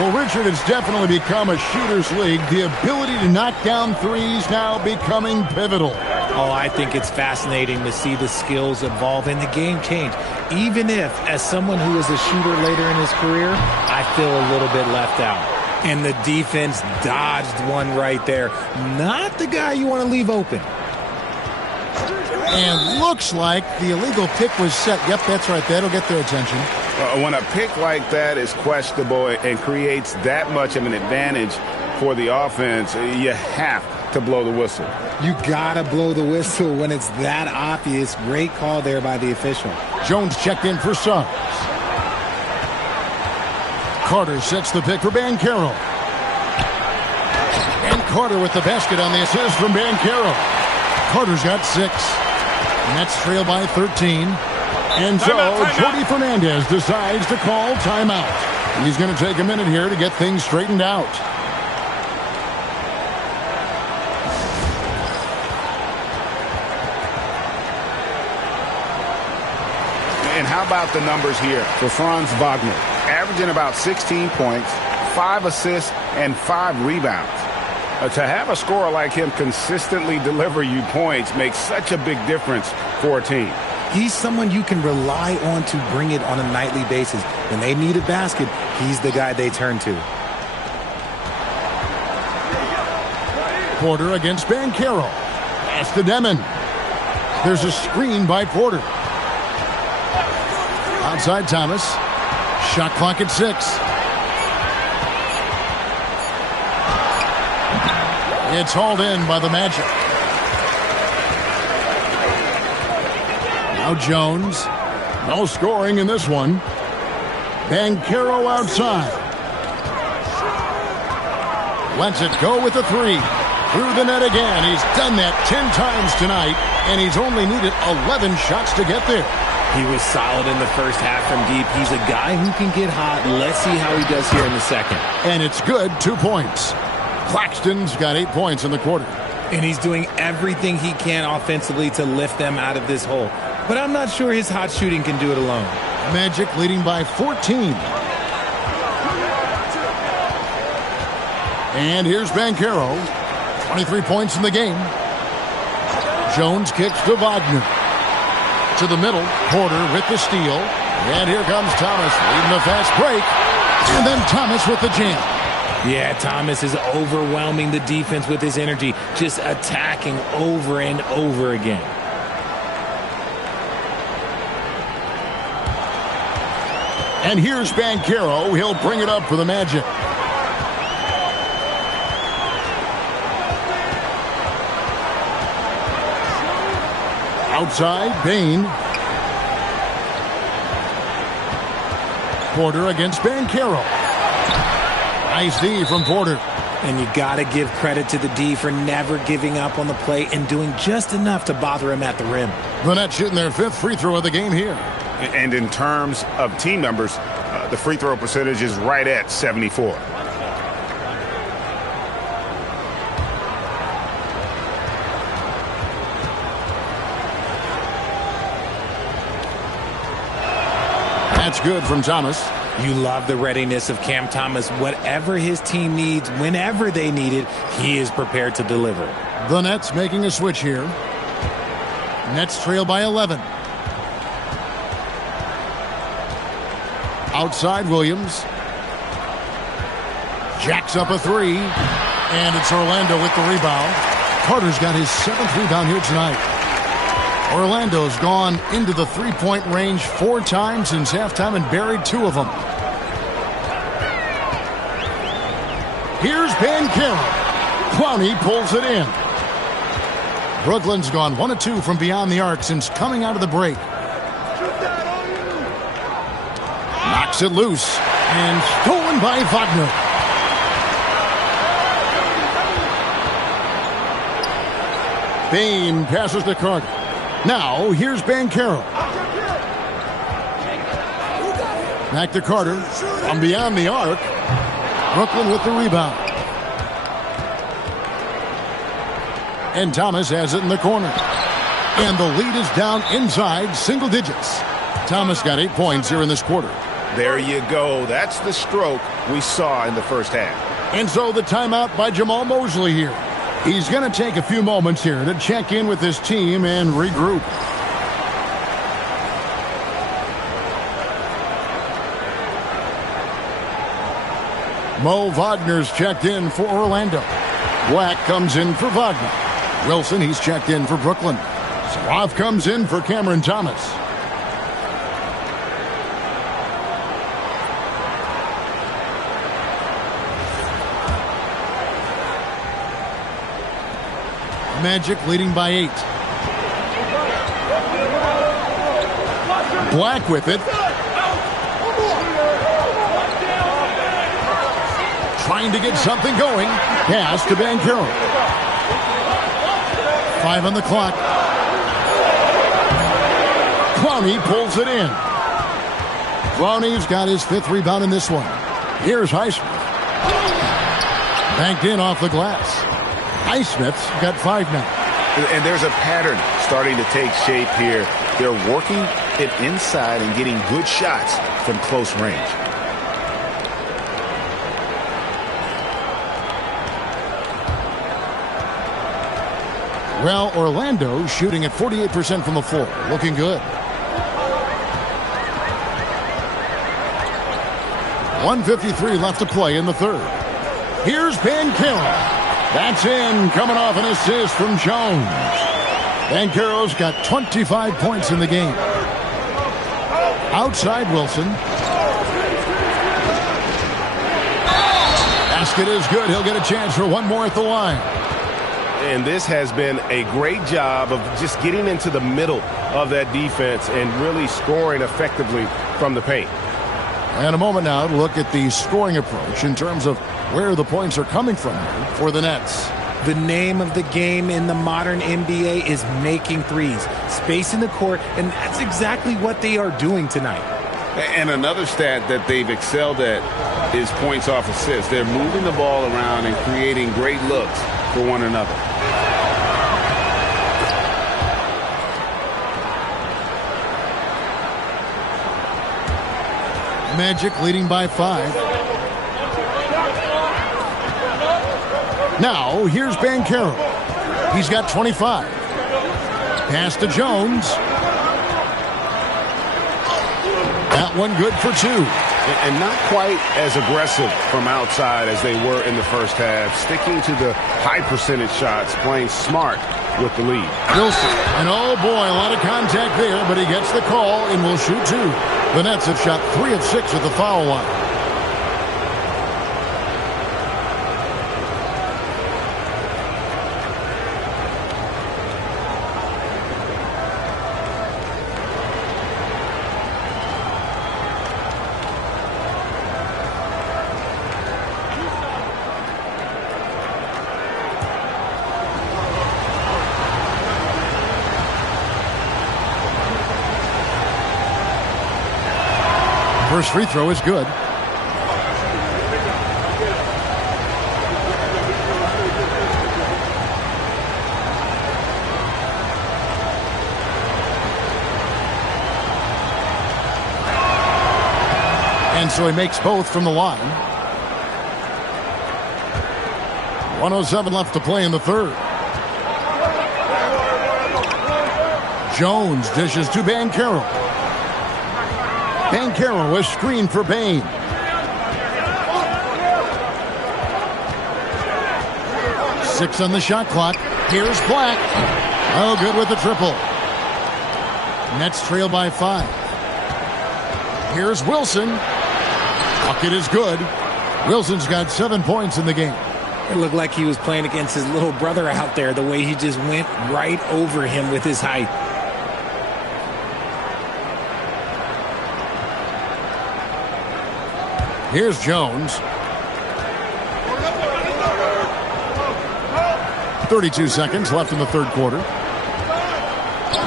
Well, Richard, it's definitely become a shooter's league. The ability to knock down threes now becoming pivotal. Oh, I think it's fascinating to see the skills evolve and the game change. Even if, as someone who was a shooter later in his career, I feel a little bit left out. And the defense dodged one right there. Not the guy you want to leave open. And looks like the illegal pick was set. Yep, that's right. That'll get their attention. When a pick like that is questionable and creates that much of an advantage for the offense, you have to blow the whistle. You gotta blow the whistle when it's that obvious. Great call there by the official. Jones checked in for Suggs. Carter sets the pick for Banchero. And Carter with the basket on the assist from Banchero. Carter's got 6. Nets trail by 13. And so Jordi Fernandez decides to call timeout. He's going to take a minute here to get things straightened out. And how about the numbers here for Franz Wagner? Averaging about 16 points, 5 assists, and 5 rebounds. To have a scorer like him consistently deliver you points makes such a big difference for a team. He's someone you can rely on to bring it on a nightly basis. When they need a basket, he's the guy they turn to. Porter against Banchero. Pass to Demon. There's a screen by Porter. Outside Thomas. Shot clock at 6. It's hauled in by the Magic. Now Jones. No scoring in this one. Banchero outside. Lets it go with a 3. Through the net again. He's done that 10 times tonight, and he's only needed 11 shots to get there. He was solid in the first half from deep. He's a guy who can get hot. Let's see how he does here in the second. And it's good, 2 points. Claxton's got 8 points in the quarter. And he's doing everything he can offensively to lift them out of this hole. But I'm not sure his hot shooting can do it alone. Magic leading by 14. And here's Banchero. 23 points in the game. Jones kicks to Wagner. To the middle. Porter with the steal. And here comes Thomas leading the fast break. And then Thomas with the jam. Yeah, Thomas is overwhelming the defense with his energy. Just attacking over and over again. And here's Banchero. He'll bring it up for the Magic. Outside, Bain. Porter against Banchero. Nice D from Porter. And you got to give credit to the D for never giving up on the play and doing just enough to bother him at the rim. The Nets shooting their 5th free throw of the game here. And in terms of team numbers, the free throw percentage is right at 74. That's good from Thomas. You love the readiness of Cam Thomas. Whatever his team needs, whenever they need it, he is prepared to deliver. The Nets making a switch here. Nets trail by 11. Outside Williams. Jacks up a 3. And it's Orlando with the rebound. Carter's got his 7th rebound here tonight. Orlando's gone into the three-point range 4 times since halftime and buried 2 of them. Here's Banchero. Clowney pulls it in. Brooklyn's gone 1 of 2 from beyond the arc since coming out of the break. Knocks it loose and stolen by Wagner. Bain passes to Carter. Now, here's Banchero. Back to Carter. From beyond the arc. Brooklyn with the rebound. And Thomas has it in the corner. And the lead is down inside single digits. Thomas got 8 points here in this quarter. There you go. That's the stroke we saw in the first half. And so the timeout by Jamal Mosley here. He's going to take a few moments here to check in with his team and regroup. Mo Wagner's checked in for Orlando. Black comes in for Wagner. Wilson, he's checked in for Brooklyn. Swaff comes in for Cameron Thomas. Magic leading by 8. Black with it. Trying to get something going. Pass to Banchero. 5 on the clock. Clowney pulls it in. Clowney's got his 5th rebound in this one. Here's Highsmith. Banked in off the glass. Highsmith's got 5 now. And there's a pattern starting to take shape here. They're working it inside and getting good shots from close range. Well, Orlando shooting at 48% from the floor. Looking good. 1:53 left to play in the third. Here's Banchero. That's in, coming off an assist from Jones. Banchero's got 25 points in the game. Outside Wilson. Basket is good. He'll get a chance for one more at the line. And this has been a great job of just getting into the middle of that defense and really scoring effectively from the paint. And a moment now to look at the scoring approach in terms of where the points are coming from for the Nets. The name of the game in the modern NBA is making threes, spacing the court, and that's exactly what they are doing tonight. And another stat that they've excelled at is points off assists. They're moving the ball around and creating great looks for one another. Magic leading by 5. Now, here's Banchero. He's got 25. Pass to Jones. That one good for 2. And not quite as aggressive from outside as they were in the first half. Sticking to the high percentage shots, playing smart with the lead. Wilson. And oh boy, a lot of contact there, but he gets the call and will shoot 2. The Nets have shot 3 of 6 at the foul line. First free throw is good. And so he makes both from the line. 1:07 left to play in the third. Jones dishes to Banchero. Banchero is screened for Bain. Six on the shot clock. Here's Black. Oh, good with the triple. Nets trail by 5. Here's Wilson. Bucket is good. Wilson's got 7 points in the game. It looked like he was playing against his little brother out there, the way he just went right over him with his height. Here's Jones. 32 seconds left in the third quarter.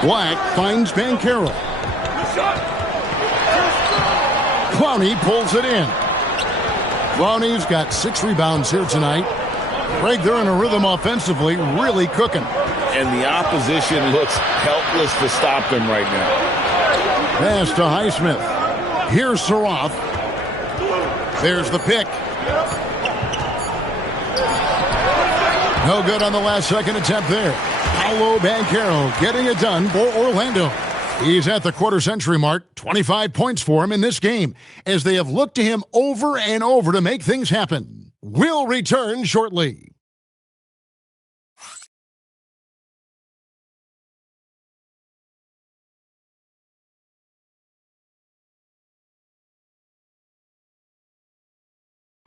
Black finds Banchero. Clowney pulls it in. Clowney's got 6 rebounds here tonight. Greg, they're in a rhythm offensively, really cooking. And the opposition looks helpless to stop them right now. Pass to Highsmith. Here's Saroff. There's the pick. No good on the last second attempt there. Paolo Banchero getting it done for Orlando. He's at the quarter-century mark. 25 points for him in this game as they have looked to him over and over to make things happen. We'll return shortly.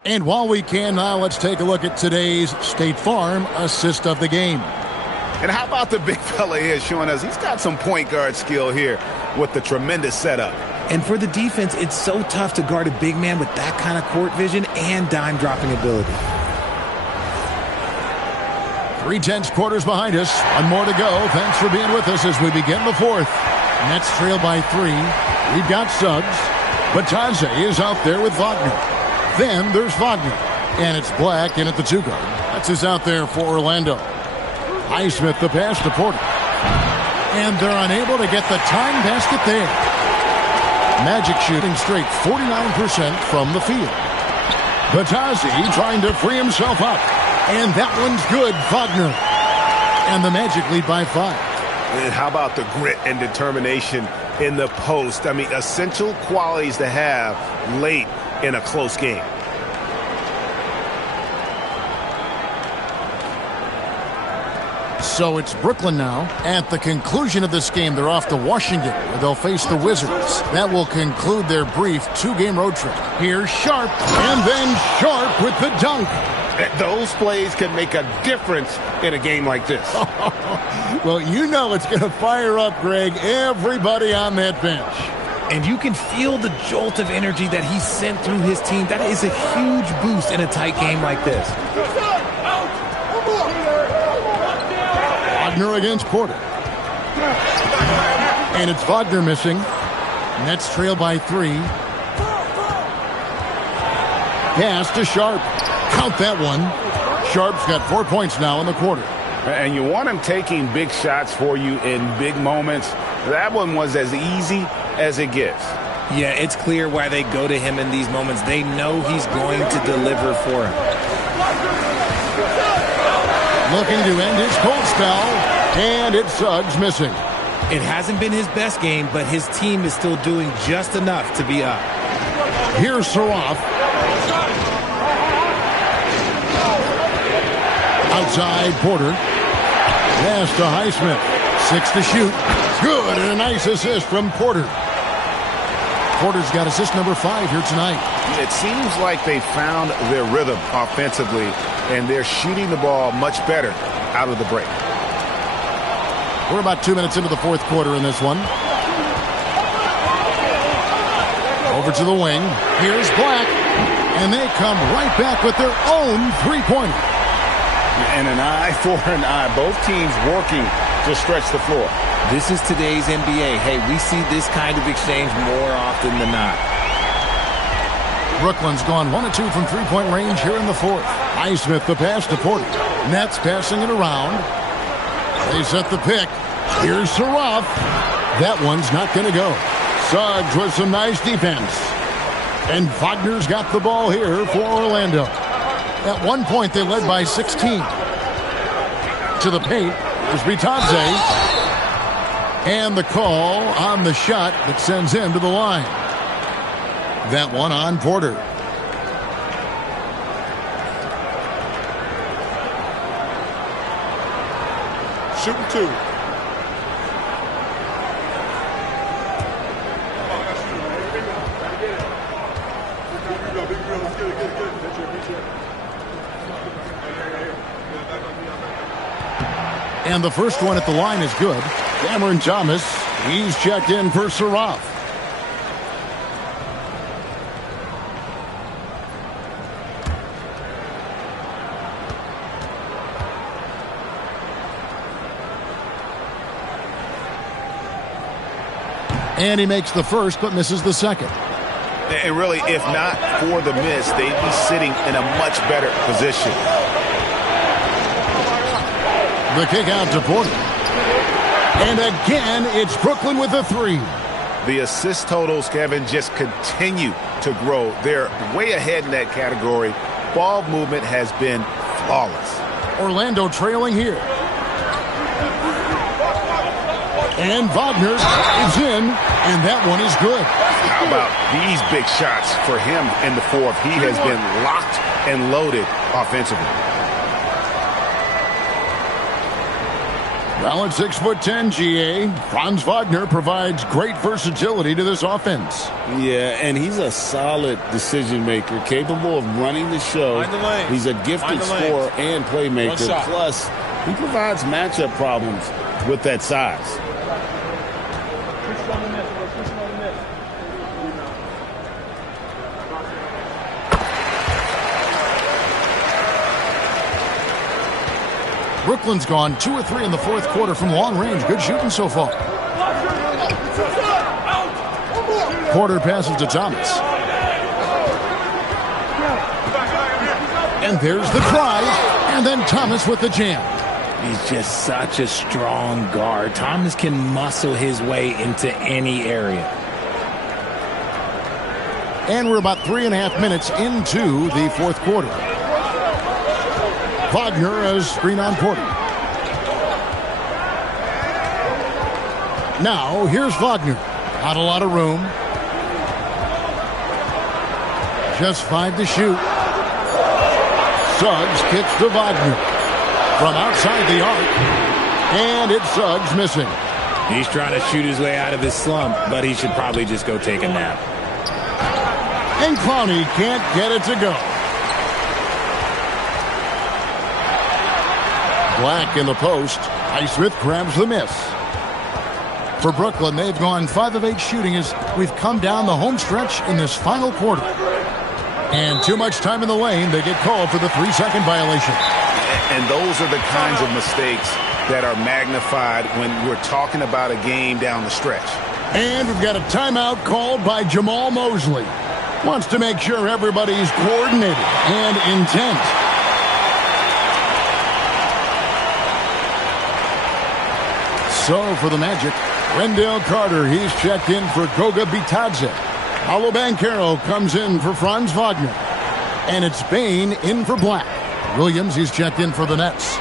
And while we can now, let's take a look at today's State Farm assist of the game. And how about the big fella here showing us he's got some point guard skill here with the tremendous setup. And for the defense, it's so tough to guard a big man with that kind of court vision and dime dropping ability. 3/10 quarters behind us. One more to go. Thanks for being with us as we begin the fourth. Nets trail by 3. We've got Suggs. Batadze is out there with Wagner. Then there's Wagner. And it's Black in at the 2 guard. That's who's out there for Orlando. Highsmith the pass to Porter. And they're unable to get the time basket there. Magic shooting straight 49% from the field. Batadze trying to free himself up. And that one's good, Wagner. And the Magic lead by 5. And how about the grit and determination in the post? I mean, essential qualities to have late in a close game. So it's Brooklyn now. At the conclusion of this game, they're off to Washington, where they'll face the Wizards. That will conclude their brief 2-game road trip. Here's Sharp, and then Sharp with the dunk. Those plays can make a difference in a game like this. Well, you know it's going to fire up, Greg, everybody on that bench. And you can feel the jolt of energy that he sent through his team. That is a huge boost in a tight game like this. Wagner against Porter. And it's Wagner missing. Nets trail by 3. Pass to Sharp. Count that one. Sharp's got 4 points now in the quarter. And you want him taking big shots for you in big moments. That one was as easy as it gets. Yeah, it's clear why they go to him in these moments. They know he's going to deliver for him. Looking to end his cold spell, and it's Suggs missing. It hasn't been his best game, but his team is still doing just enough to be up. Here's Saroff. Outside Porter. Pass to Highsmith. 6 to shoot. Good, and a nice assist from Porter. Porter's got assist number 5 here tonight. It seems like they found their rhythm offensively, and they're shooting the ball much better out of the break. We're about 2 minutes into the fourth quarter in this one. Over to the wing. Here's Black. And they come right back with their own three-pointer. And an eye for an eye. Both teams working to stretch the floor. This is today's NBA. Hey, we see this kind of exchange more often than not. Brooklyn's gone 1 of 2 from three-point range here in the fourth. Highsmith the pass to Porter. Nets passing it around. They set the pick. Here's Saroff. That one's not going to go. Suggs with some nice defense. And Wagner's got the ball here for Orlando. At one point, they led by 16. To the paint, there's Bitadze. And the call on the shot that sends him to the line. That one on Porter. Shooting 2. And the first one at the line is good. Cameron Thomas, he's checked in for Saroff. And he makes the first, but misses the second. And really, if not for the miss, they'd be sitting in a much better position. The kick out to Porter. And again, it's Brooklyn with a 3. The assist totals, Kevin, just continue to grow. They're way ahead in that category. Ball movement has been flawless. Orlando trailing here. And Wagner is in, and that one is good. How about these big shots for him in the fourth? He has been locked and loaded offensively. Well, at 6'10", GA, Franz Wagner provides great versatility to this offense. Yeah, and he's a solid decision maker, capable of running the show. He's a gifted scorer and playmaker. Plus, he provides matchup problems with that size. Brooklyn's gone 2 of 3 in the fourth quarter from long range. Good shooting so far. Porter passes to Thomas. And there's the drive. And then Thomas with the jam. He's just such a strong guard. Thomas can muscle his way into any area. And we're about 3.5 minutes into the fourth quarter. Wagner as screen on Porter. Now, here's Wagner. Not a lot of room. Just 5 to shoot. Suggs kicks to Wagner. From outside the arc. And it's Suggs missing. He's trying to shoot his way out of his slump, but he should probably just go take a nap. And Clowney can't get it to go. Black in the post. Highsmith grabs the miss. For Brooklyn, they've gone 5 of 8 shooting as we've come down the home stretch in this final quarter. And too much time in the lane, they get called for the 3-second violation. And those are the kinds of mistakes that are magnified when we're talking about a game down the stretch. And we've got a timeout called by Jamal Mosley. Wants to make sure everybody's coordinated and intent. So for the Magic, Wendell Carter, he's checked in for Goga Bitadze. Paolo Banchero comes in for Franz Wagner. And it's Bain in for Black. Williams, he's checked in for the Nets.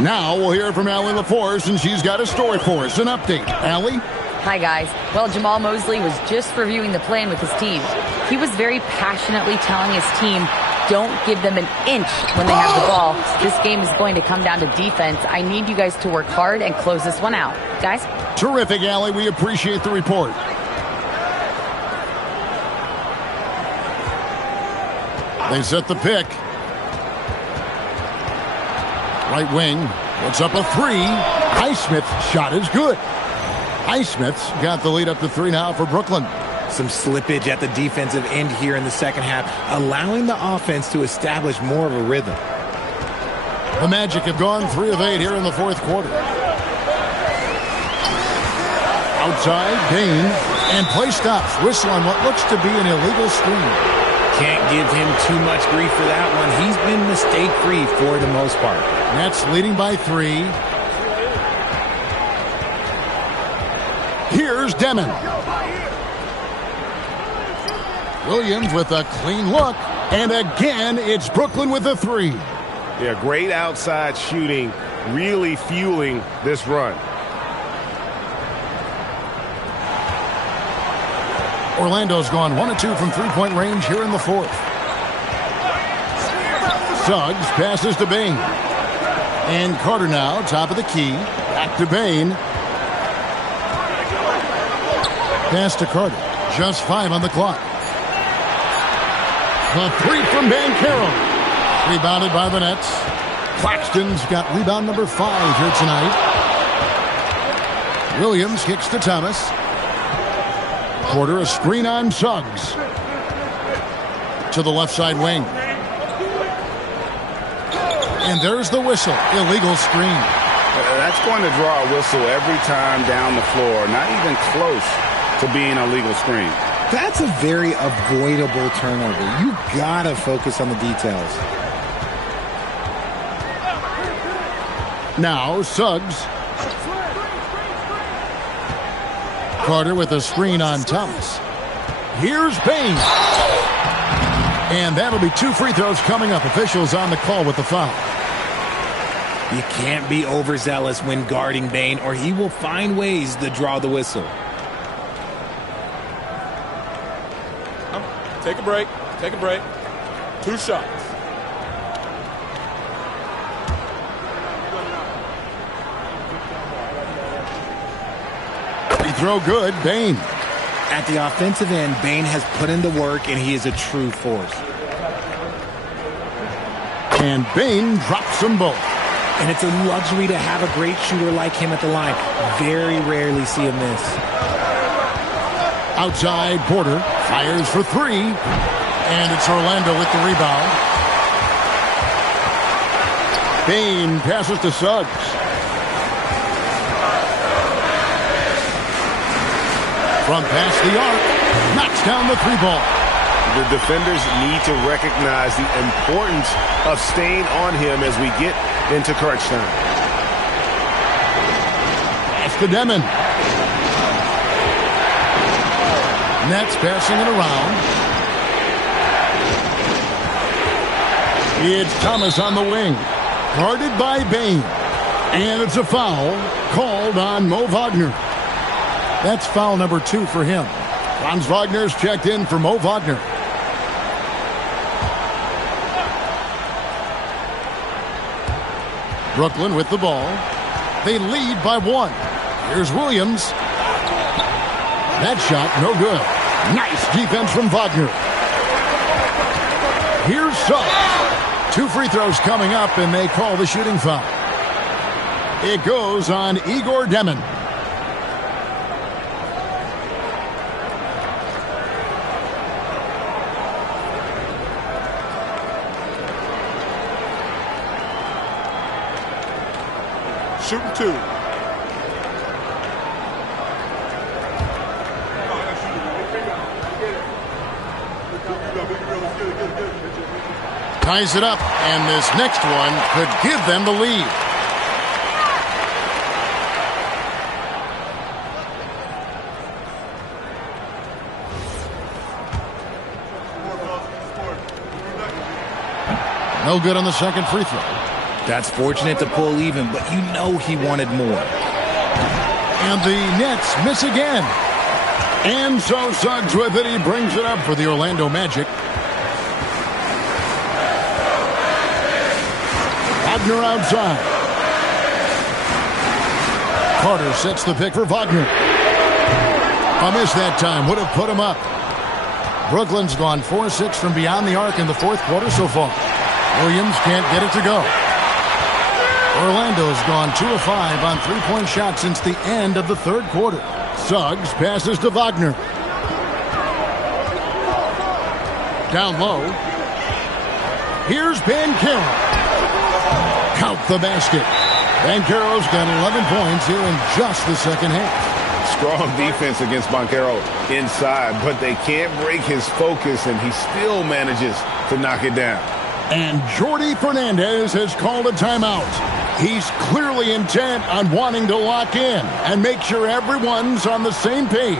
Now we'll hear from Allie LaForce, and she's got a story for us. An update. Allie? Hi, guys. Well, Jamal Mosley was just reviewing the plan with his team. He was very passionately telling his team, don't give them an inch when they have the ball. This game is going to come down to defense. I need you guys to work hard and close this one out. Guys? Terrific, Allie. We appreciate the report. They set the pick. Right wing puts up a 3. Highsmith's shot is good. Highsmith's got the lead up to 3 now for Brooklyn. Some slippage at the defensive end here in the second half, allowing the offense to establish more of a rhythm. The Magic have gone 3 of 8 here in the fourth quarter. Outside, Bain, and play stops. Whistle on what looks to be an illegal screen. Can't give him too much grief for that one. He's been mistake-free for the most part. Nets leading by 3. Here's Demon. Williams with a clean look. And again, it's Brooklyn with a 3. Yeah, great outside shooting, really fueling this run. Orlando's gone 1 of 2 from three-point range here in the fourth. Suggs passes to Bain. And Carter now, top of the key. Back to Bain. Pass to Carter. Just 5 on the clock. The 3 from Banchero. Rebounded by the Nets. Claxton's got rebound number 5 here tonight. Williams kicks to Thomas. Porter, a screen on Suggs. To the left side wing. And there's the whistle. Illegal screen. That's going to draw a whistle every time down the floor. Not even close to being a legal screen. That's a very avoidable turnover. You gotta focus on the details. Now Suggs. Carter with a screen on Thomas. Here's Bain. And that'll be 2 free throws coming up. Officials on the call with the foul. You can't be overzealous when guarding Bain, or he will find ways to draw the whistle. Take a break. Take a break. 2 shots. Free throw good. Bain. At the offensive end, Bain has put in the work, and he is a true force. And Bain drops them both. And it's a luxury to have a great shooter like him at the line. Very rarely see a miss. Outside, Porter fires for 3. And it's Orlando with the rebound. Bain passes to Suggs. From past the arc, knocks down the 3-ball. The defenders need to recognize the importance of staying on him as we get into crunch time. Pass to Demon. Nets passing it around. It's Thomas on the wing. Guarded by Bain. And it's a foul called on Mo Wagner. That's foul number 2 for him. Franz Wagner's checked in for Mo Wagner. Brooklyn with the ball. They lead by 1. Here's Williams. That shot, no good. Nice defense from Wagner. Here's Suggs. 2 free throws coming up, and they call the shooting foul. It goes on Igor Demon. Shooting 2. Ties it up, and this next one could give them the lead. No good on the second free throw. That's fortunate to pull even, but you know he wanted more. And the Nets miss again. And so Suggs with it. He brings it up for the Orlando Magic. Wagner outside. Carter sets the pick for Wagner. A miss that time. Would have put him up. Brooklyn's gone 4-6 from beyond the arc in the fourth quarter so far. Williams can't get it to go. Orlando's gone 2 of 5 on three-point shots since the end of the third quarter. Suggs passes to Wagner. Down low. Here's Banchero. Count the basket. Banchero's got 11 points here in just the second half. Strong defense against Banchero inside, but they can't break his focus, and he still manages to knock it down. And Jordi Fernandez has called a timeout. He's clearly intent on wanting to lock in and make sure everyone's on the same page.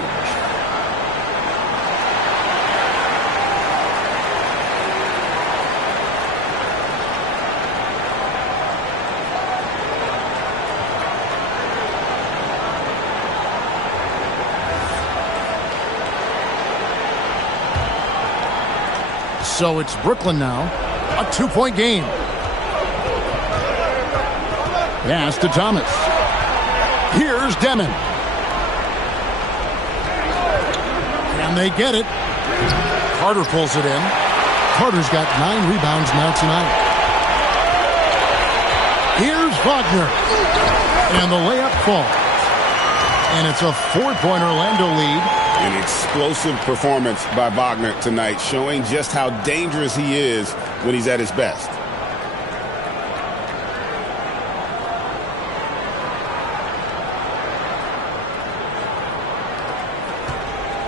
So it's Brooklyn now. A 2-point game. Pass to Thomas. Here's Demon. And they get it. Carter pulls it in. Carter's got 9 rebounds now tonight. Here's Wagner. And the layup falls. And it's a 4-point Orlando lead. An explosive performance by Wagner tonight, showing just how dangerous he is when he's at his best.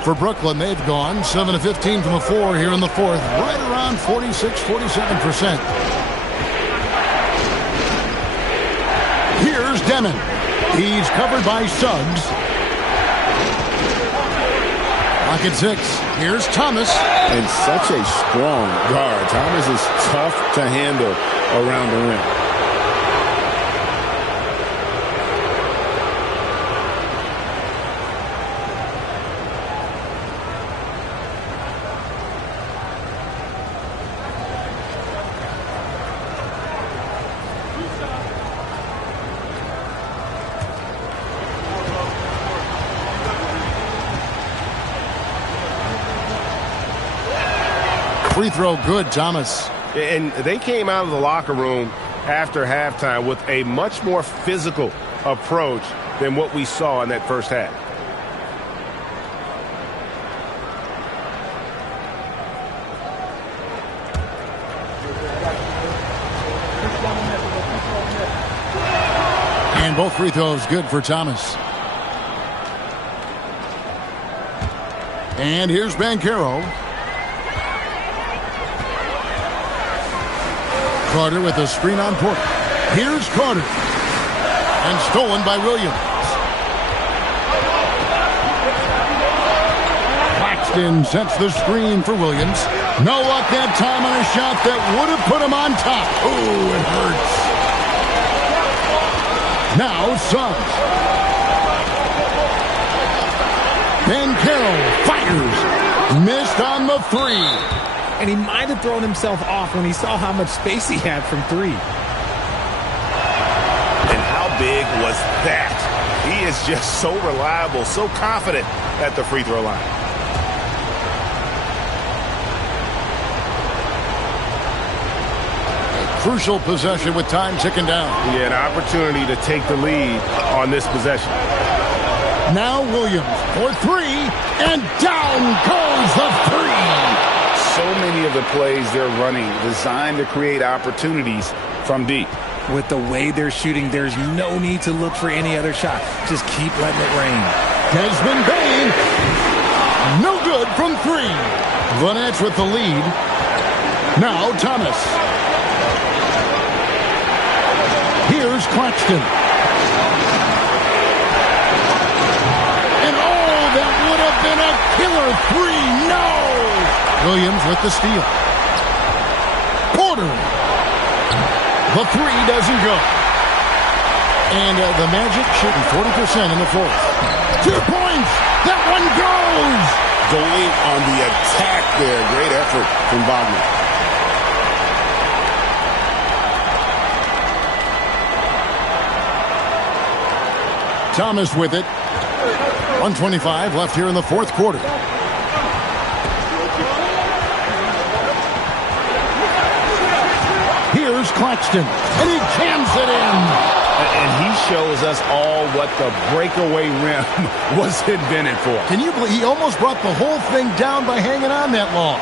For Brooklyn, they've gone 7 of 15 from the floor here in the fourth, right around 46-47%. Here's Demon. He's covered by Suggs. Lock at 6. Here's Thomas. And such a strong guard. Thomas is tough to handle around the rim. Free throw good, Thomas. And they came out of the locker room after halftime with a much more physical approach than what we saw in that first half. And both free throws good for Thomas. And here's Banchero. Carter with a screen on Porter. Here's Carter. And stolen by Williams. Claxton sets the screen for Williams. No luck that time on a shot that would have put him on top. Ooh, it hurts. Now Suggs. Banchero fires. Missed on the 3. And he might have thrown himself off when he saw how much space he had from 3. big was that? He is just so reliable, so confident at the free throw line. Crucial possession with time ticking down. Yeah, an opportunity to take the lead on this possession. Now Williams for three, and down goes the three. So many of the plays they're running designed to create opportunities from deep. With the way they're shooting, there's no need to look for any other shot. Just keep letting it rain. Desmond Bain, no good from three. The Nets with the lead. Now Thomas. Here's Claxton. And oh, that would have been a killer three. No! Williams with the steal. Porter. The three doesn't go. And the Magic shooting 40% in the fourth. 2 points. That one goes. Going on the attack there. Great effort from Wagner. Thomas with it. 1:25 left here in the fourth quarter. Here's Claxton, and he jams it in. And he shows us all what the breakaway rim was invented for. Can you believe he almost brought the whole thing down by hanging on that long?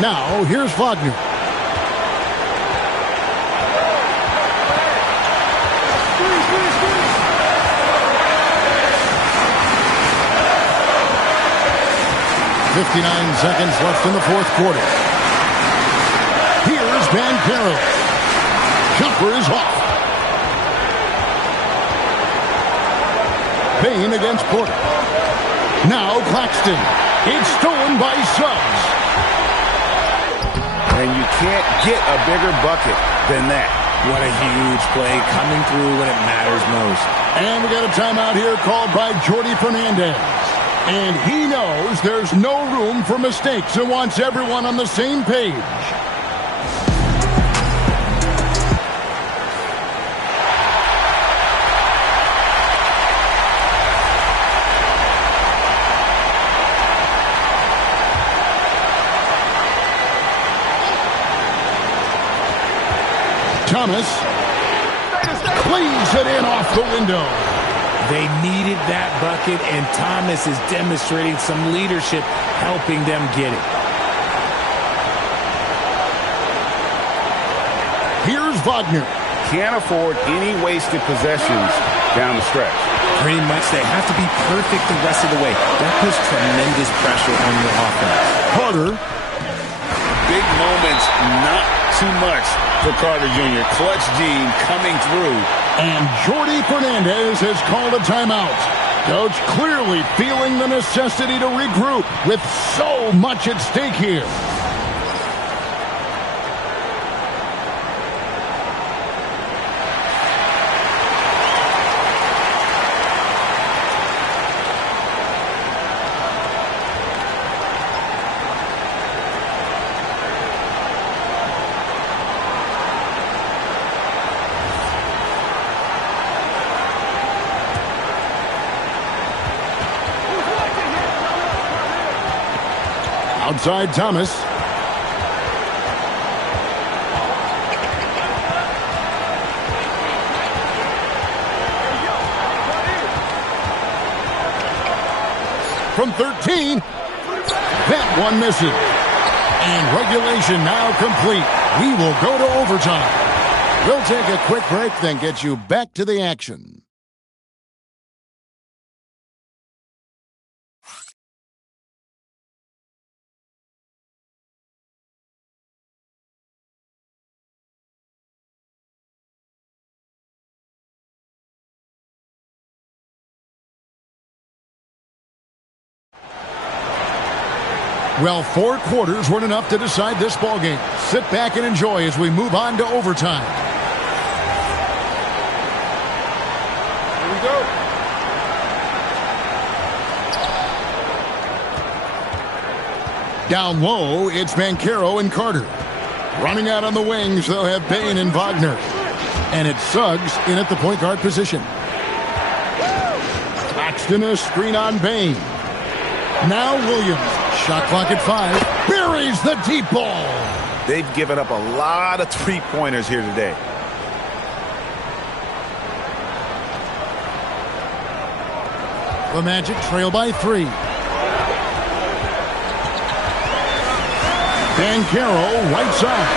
Now, here's Wagner. .59 seconds left in the fourth quarter. Here's Banchero. Jumper is off. Bain against Porter. Now Claxton. It's stolen by Suggs. And you can't get a bigger bucket than that. What a huge play coming through when it matters most. And we got a timeout here called by Jordi Fernandez. And he knows there's no room for mistakes and wants everyone on the same page. Thomas cleaves it in off the window. They needed that bucket, and Thomas is demonstrating some leadership, helping them get it. Here's Wagner. Can't afford any wasted possessions down the stretch. Pretty much, they have to be perfect the rest of the way. That puts tremendous pressure on your offense. Carter. Big moments, not too much for Carter Jr. Clutch gene coming through. And Jordi Fernandez has called a timeout. Coach clearly feeling the necessity to regroup with so much at stake here. Outside Thomas. From 13. That one misses. And regulation now complete. We will go to overtime. We'll take a quick break, then get you back to the action. Well, 4 quarters weren't enough to decide this ballgame. Sit back and enjoy as we move on to overtime. Here we go. Down low, it's Banchero and Carter. Running out on the wings, they'll have Bain and Wagner. And it's Suggs in at the point guard position. Claxton a screen on Bain. Now Williams. Shot clock at 5. Buries the deep ball. They've given up a lot of three-pointers here today. The Magic trail by 3. Banchero, right side.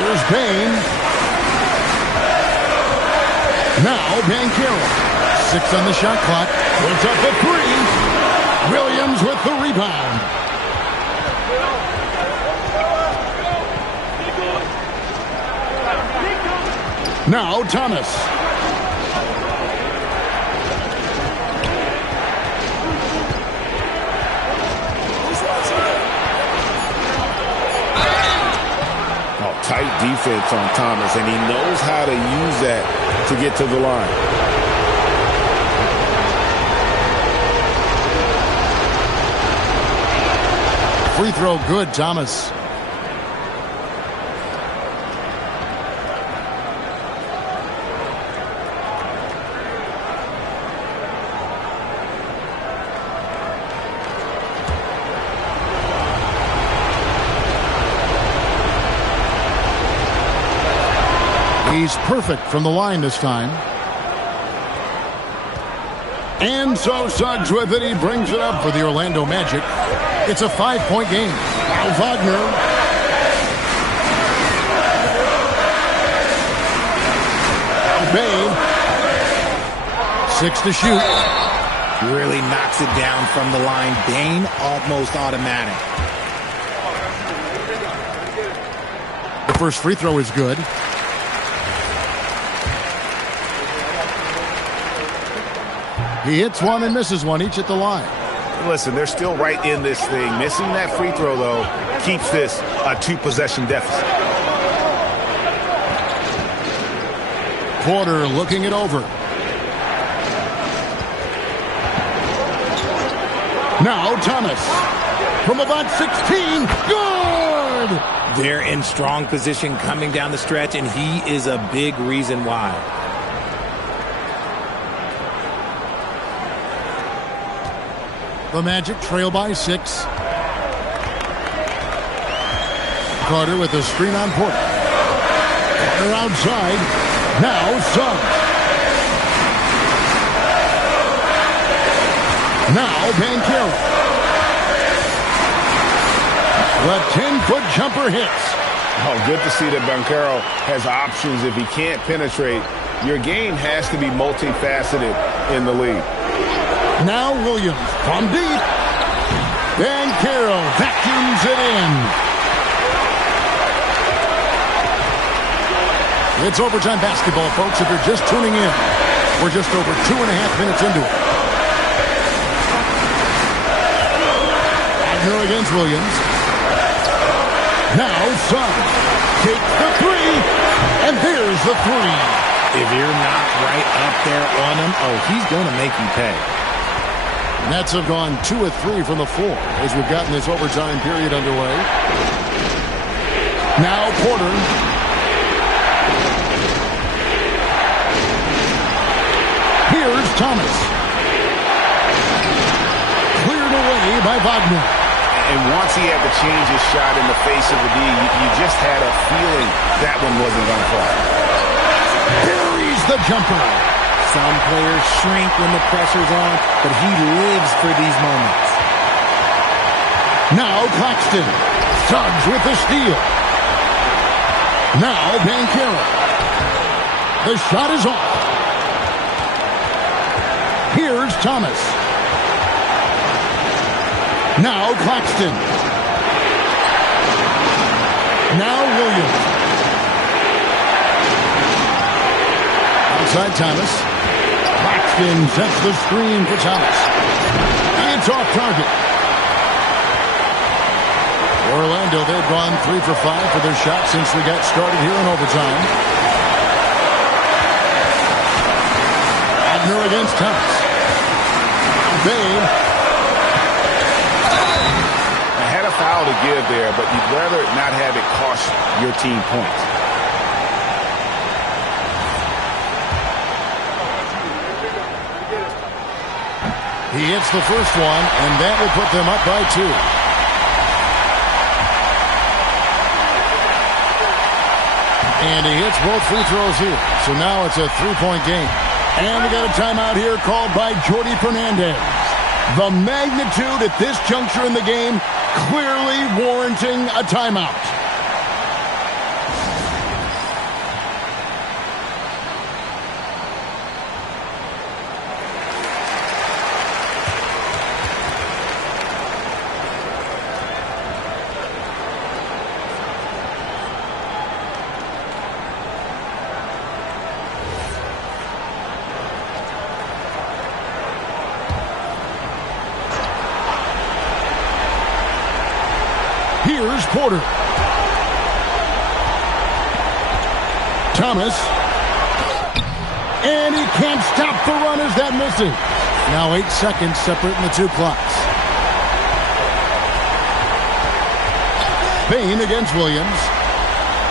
Here's Bain. Now Banchero. 6 on the shot clock. Puts up a 3. Williams with the rebound. Now Thomas. Tight defense on Thomas, and he knows how to use that to get to the line. Free throw good, Thomas. He's perfect from the line this time. And so Suggs with it. He brings it up for the Orlando Magic. It's a 5-point game. Now Wagner. Bain. 6 to shoot. Really knocks it down from the line. Bain almost automatic. The first free throw is good. He hits one and misses one, each at the line. Listen, they're still right in this thing. Missing that free throw, though, keeps this a 2-possession deficit. Porter looking it over. Now Thomas. From about 16. Good! They're in strong position coming down the stretch, and he is a big reason why. The Magic trail by 6. Carter with a screen on Porter. Carter outside. Now Suggs. Now Banchero. The 10-foot jumper hits. Oh, good to see that Banchero has options. If he can't penetrate, your game has to be multifaceted in the league. Now Williams from deep. Banchero vacuums it in. It's overtime basketball, folks, if you're just tuning in. We're just over 2.5 minutes into it. Wagner against Williams. Now Suggs takes the 3, and there's the 3. If you're not right up there on him, oh, he's going to make you pay. Nets have gone 2 of 3 from the floor as we've gotten this overtime period underway. Now Porter. Here's Thomas. Cleared away by Wagner. And once he had to change his shot in the face of the D, you just had a feeling that one wasn't going to fall. Buries the jumper. Some players shrink when the pressure's on, but he lives for these moments. Now Claxton. Suggs with the steal. Now Banchero. The shot is off. Here's Thomas. Now Claxton. Now Williams. Outside Thomas. Claxton sets the screen for Thomas. It's off target. Orlando, they've gone 3 for 5 for their shot since we got started here in overtime. Wagner against Thomas. Bain. Had a foul foul to give there, but you'd rather not have it cost your team points. He hits the first one, and that will put them up by 2. And he hits both free throws here. So now it's a 3-point game. And we got a timeout here called by Jordi Fernandez. The magnitude at this juncture in the game clearly warranting a timeout. Here's Porter. Thomas. And he can't stop the run as that misses. Now 8 seconds separating the 2 clocks. Bain against Williams.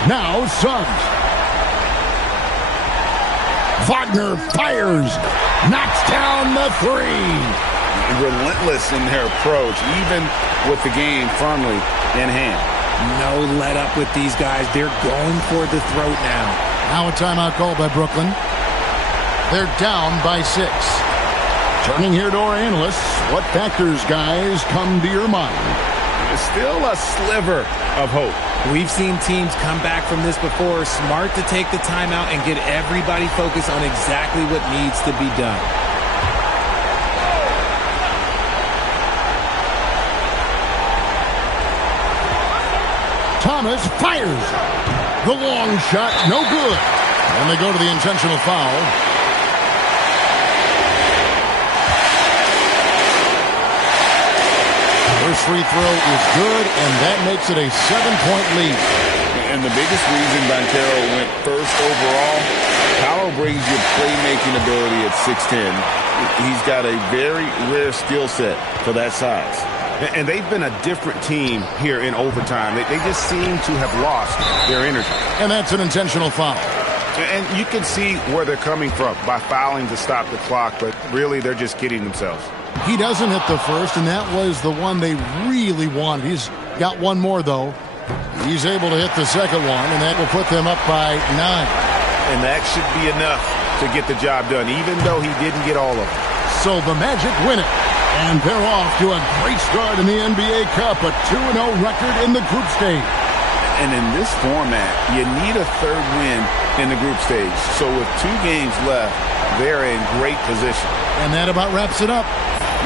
Now Suggs. Wagner fires. Knocks down the 3. Relentless in their approach, even with the game firmly in hand. No let up with these guys. They're going for the throat now. Now a timeout called by Brooklyn. They're down by 6. Turning here to our analysts, what factors, guys, come to your mind? There's still a sliver of hope. We've seen teams come back from this before. Smart to take the timeout and get everybody focused on exactly what needs to be done. Thomas fires. The long shot, no good. And they go to the intentional foul. First free throw is good, and that makes it a 7-point lead. And the biggest reason Banchero went first overall, Paolo brings you playmaking ability at 6'10". He's got a very rare skill set for that size. And they've been a different team here in overtime. They just seem to have lost their energy. And that's an intentional foul. And you can see where they're coming from by fouling to stop the clock, but really they're just kidding themselves. He doesn't hit the first, and that was the one they really wanted. He's got one more, though. He's able to hit the second one, and that will put them up by 9. And that should be enough to get the job done, even though he didn't get all of it. So the Magic win it. And they're off to a great start in the NBA Cup, a 2-0 record in the group stage. And in this format, you need a third win in the group stage. So with 2 games left, they're in great position. And that about wraps it up.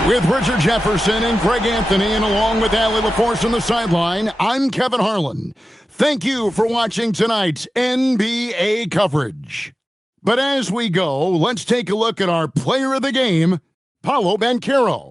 With Richard Jefferson and Greg Anthony, and along with Allie LaForce on the sideline, I'm Kevin Harlan. Thank you for watching tonight's NBA coverage. But as we go, let's take a look at our player of the game, Paolo Banchero.